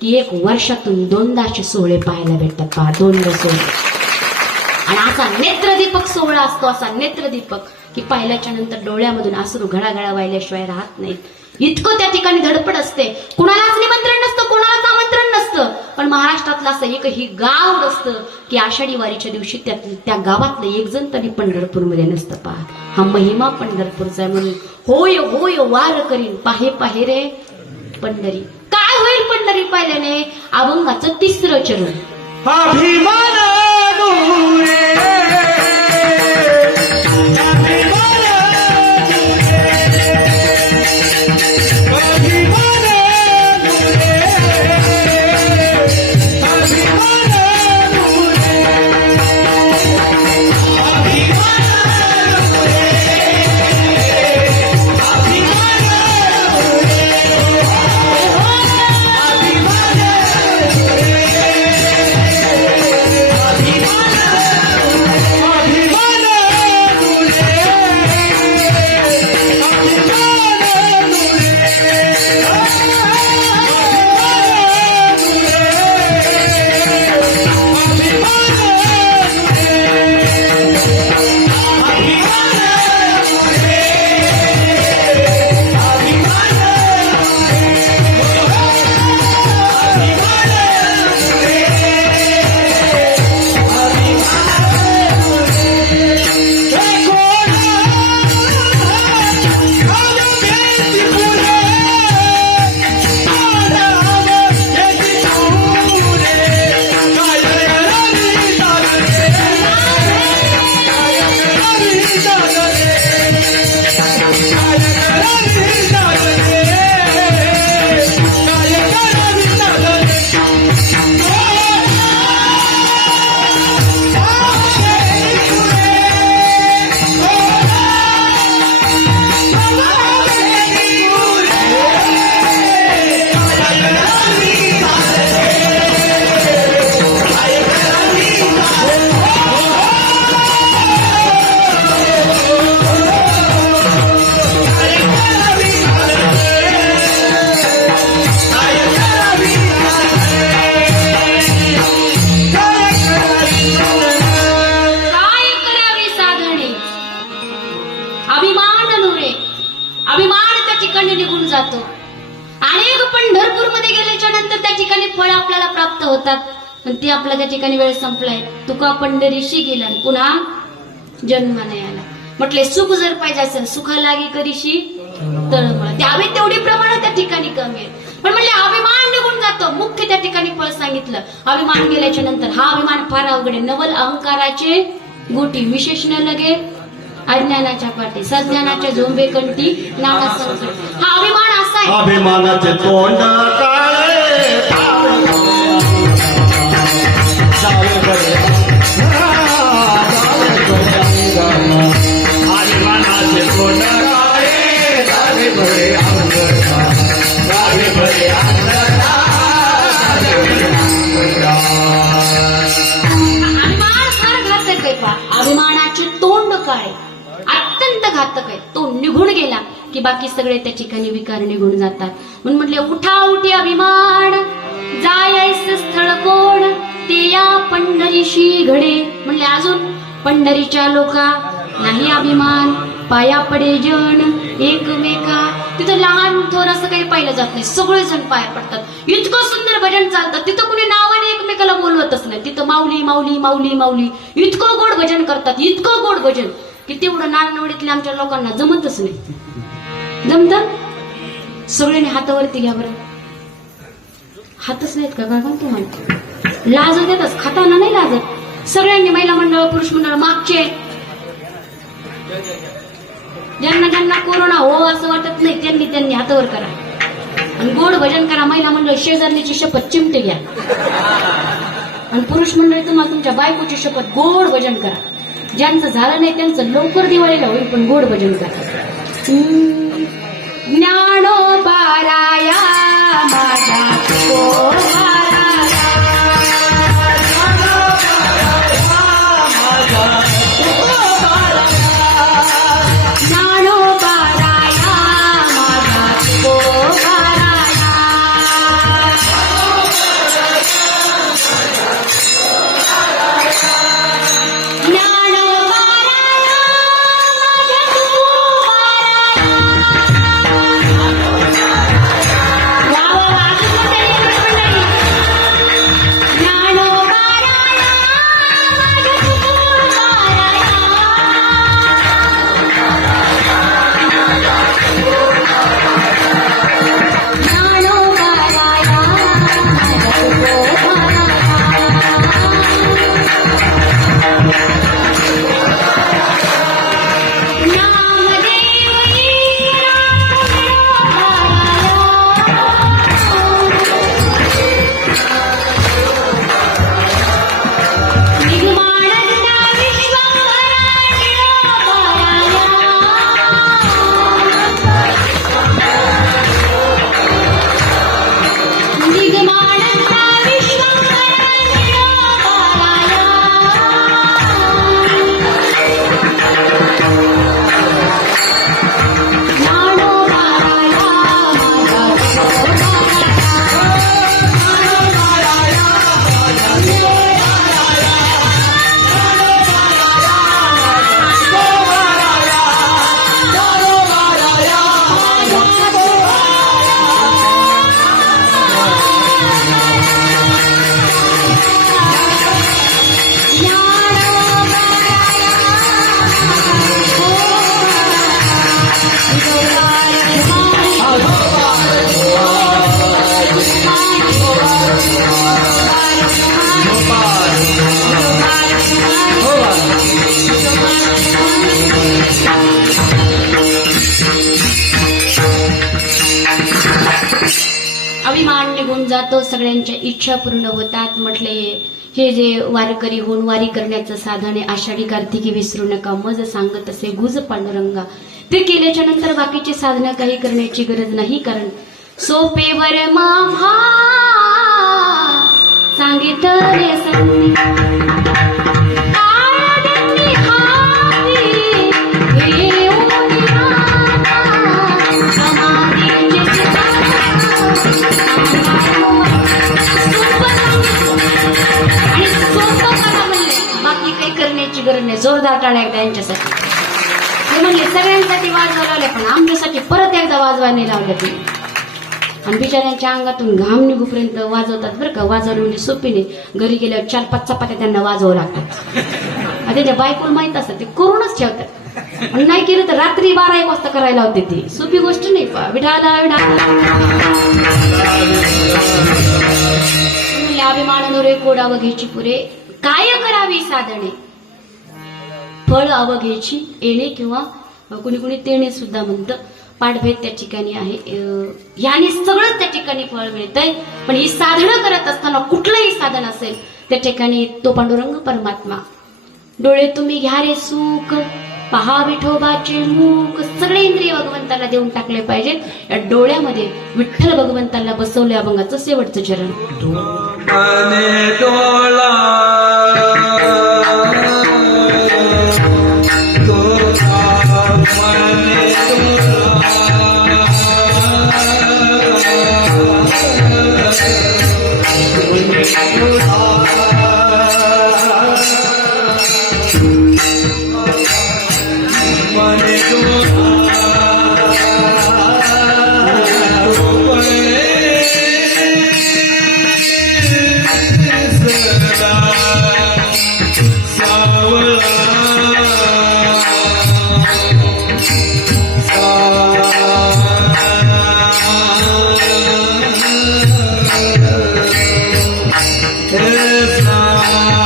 की 1 वर्षातून 2दाचे सोहळे पाहायला भेटतात पहा, 2दा सोहळे. आणि असा नेत्रदीपक सोहळा असतो, असा नेत्रदीपक की पाहिल्याच्या नंतर डोळ्यामधून अश्रू घडाघडा वाहिल्याशिवाय राहत नाहीत. इतकं त्या ठिकाणी धडपड असते. कुणालाच निमंत्रण नसतं, कुणालाच आमंत्रण नसतं. पण महाराष्ट्रातलं असं एकही गाव नसतं की आषाढी वारीच्या दिवशी त्या गावातलं एक जण तरी पंढरपूरमध्ये नसतं पहा. हा महिमा पंढरपूरचा आहे. म्हणून होय होय वार करीन पाहे पाहे रे पंढरी. काय होईल पंढरी पाहिल्याने? अभंगाचं 3रं चरण. अभिमान होतात. पण ती आपला त्या ठिकाणी वेळ संपलाय. तुका पंढरीशी गेला पुन्हा जन्म नाही आला. म्हटले सुख जर पाहिजे असेल सुखा लागी करीशी तळमळ. द्यावे तेवढी प्रमाण त्या ठिकाणी कमी आहे. पण म्हणले अभिमान निघून जातो. मुख्य त्या ठिकाणी फळ सांगितलं. अभिमान गेल्याच्या नंतर हा अभिमान फार अवघड आहे. नवल अहंकाराचे गोटी विशेष न लगे अज्ञानाच्या पाठी सज्ञानाच्या झोंबे कंठी नाना संकट. हा अभिमान असा आहे. अभिमानाचे तोंड काळे अभिमानाचे तोंड काळे झाले भरे अभिमान फार घातक आहे पा. अभिमानाचे तोंड काळे अत्यंत घातक आहे. तो निघून गेला की बाकी सगळे त्या ठिकाणी विकार निघून जातात. म्हणून म्हटले उठा उठी अभिमान जायस स्थळ कोण ते या पंढरीशी घडे. म्हणले अजून पंढरीच्या लोका नाही अभिमान पाया पडे जन एकमेका तिथं लहान थोर असं काही पाहिलं जात नाही, सगळेजण पाया पडतात. इतकं सुंदर भजन चालतं तिथं कुणी नावाने एकमेकाला बोलवतच नाही. तिथं माऊली माऊली माऊली माऊली इतकं गोड भजन करतात, इतकं गोड भजन की तेवढं नारनवडीतल्या आमच्या लोकांना जमतच नाही. जमत सगळ्यांनी हातावरती घ्या बरं. हातच नाहीत का काय तुम्हाला? लाजत येतच, खाताना नाही लाजत. सगळ्यांनी महिला मंडळ पुरुष मंडळ मागचे ज्यांना ज्यांना कोरोना हो असं वाटत नाही त्यांनी त्यांनी हातावर करा आणि गोड भजन करा. महिला मंडळ शेजारणीची शपथ चिमटे घ्या आणि पुरुष मंडळी तुम्हाला तुमच्या बायकोची शपथ गोड भजन करा. ज्यांचं झालं नाही त्यांचं लवकर दिवाळीला होईल पण गोड भजन करा. ज्ञानोबाराया माझ्या अभिमान निघून जातो, सगळ्यांच्या इच्छा पूर्ण होतात. म्हटले हे जे वारकरी होऊन वारी करण्याचं साधन आहे, आषाढी कार्तिकी विसरू नका, मज सांगत असे गुज पांडुरंगा. ते केल्याच्या नंतर बाकीची साधनं काही करण्याची गरज नाही, कारण सोपेवर माभा सांगितले संधी बाकी काही करण्याची गरज नाही. जोरदार टाळ्या एकदा यांच्यासाठी. ते म्हणले सगळ्यांसाठी वाजवा लावल्या पण आमच्यासाठी परत एकदा वाजवायला लावल्या ते. आणि बिचाऱ्यांच्या अंगातून घाम निघूपर्यंत वाजवतात बरं का. वाजवणं म्हणजे सोपी नाही. घरी गेल्यावर 4-5 चपात्या त्यांना वाजवावं लागतात. त्याच्या बायकोला माहित असतं ते करूनच ठेवतात. आणि नाही केलं तर रात्री 12-1 वाजता करायला होते. ती सोपी गोष्ट नाही. विठाला अभिमान नुरे कोड अवघेची पुरे काय करावी साधने, फळ अवघेची येणे किंवा कुणी कुणी तेणे सुद्धा म्हणतं. पाठभेद त्या ठिकाणी आहे. याने सगळं त्या ठिकाणी फळ मिळतंय. पण ही साधनं करत असताना कुठलंही साधन असेल त्या ठिकाणी तो पांडुरंग परमात्मा. डोळे तुम्ही घ्या रे सुख, पहा विठोबाचे मुख. सगळे इंद्रिय भगवंताला देऊन टाकले पाहिजे. या डोळ्यामध्ये विठ्ठल भगवंताला बसवले अभंगाचं शेवटचं चरण. विठोबा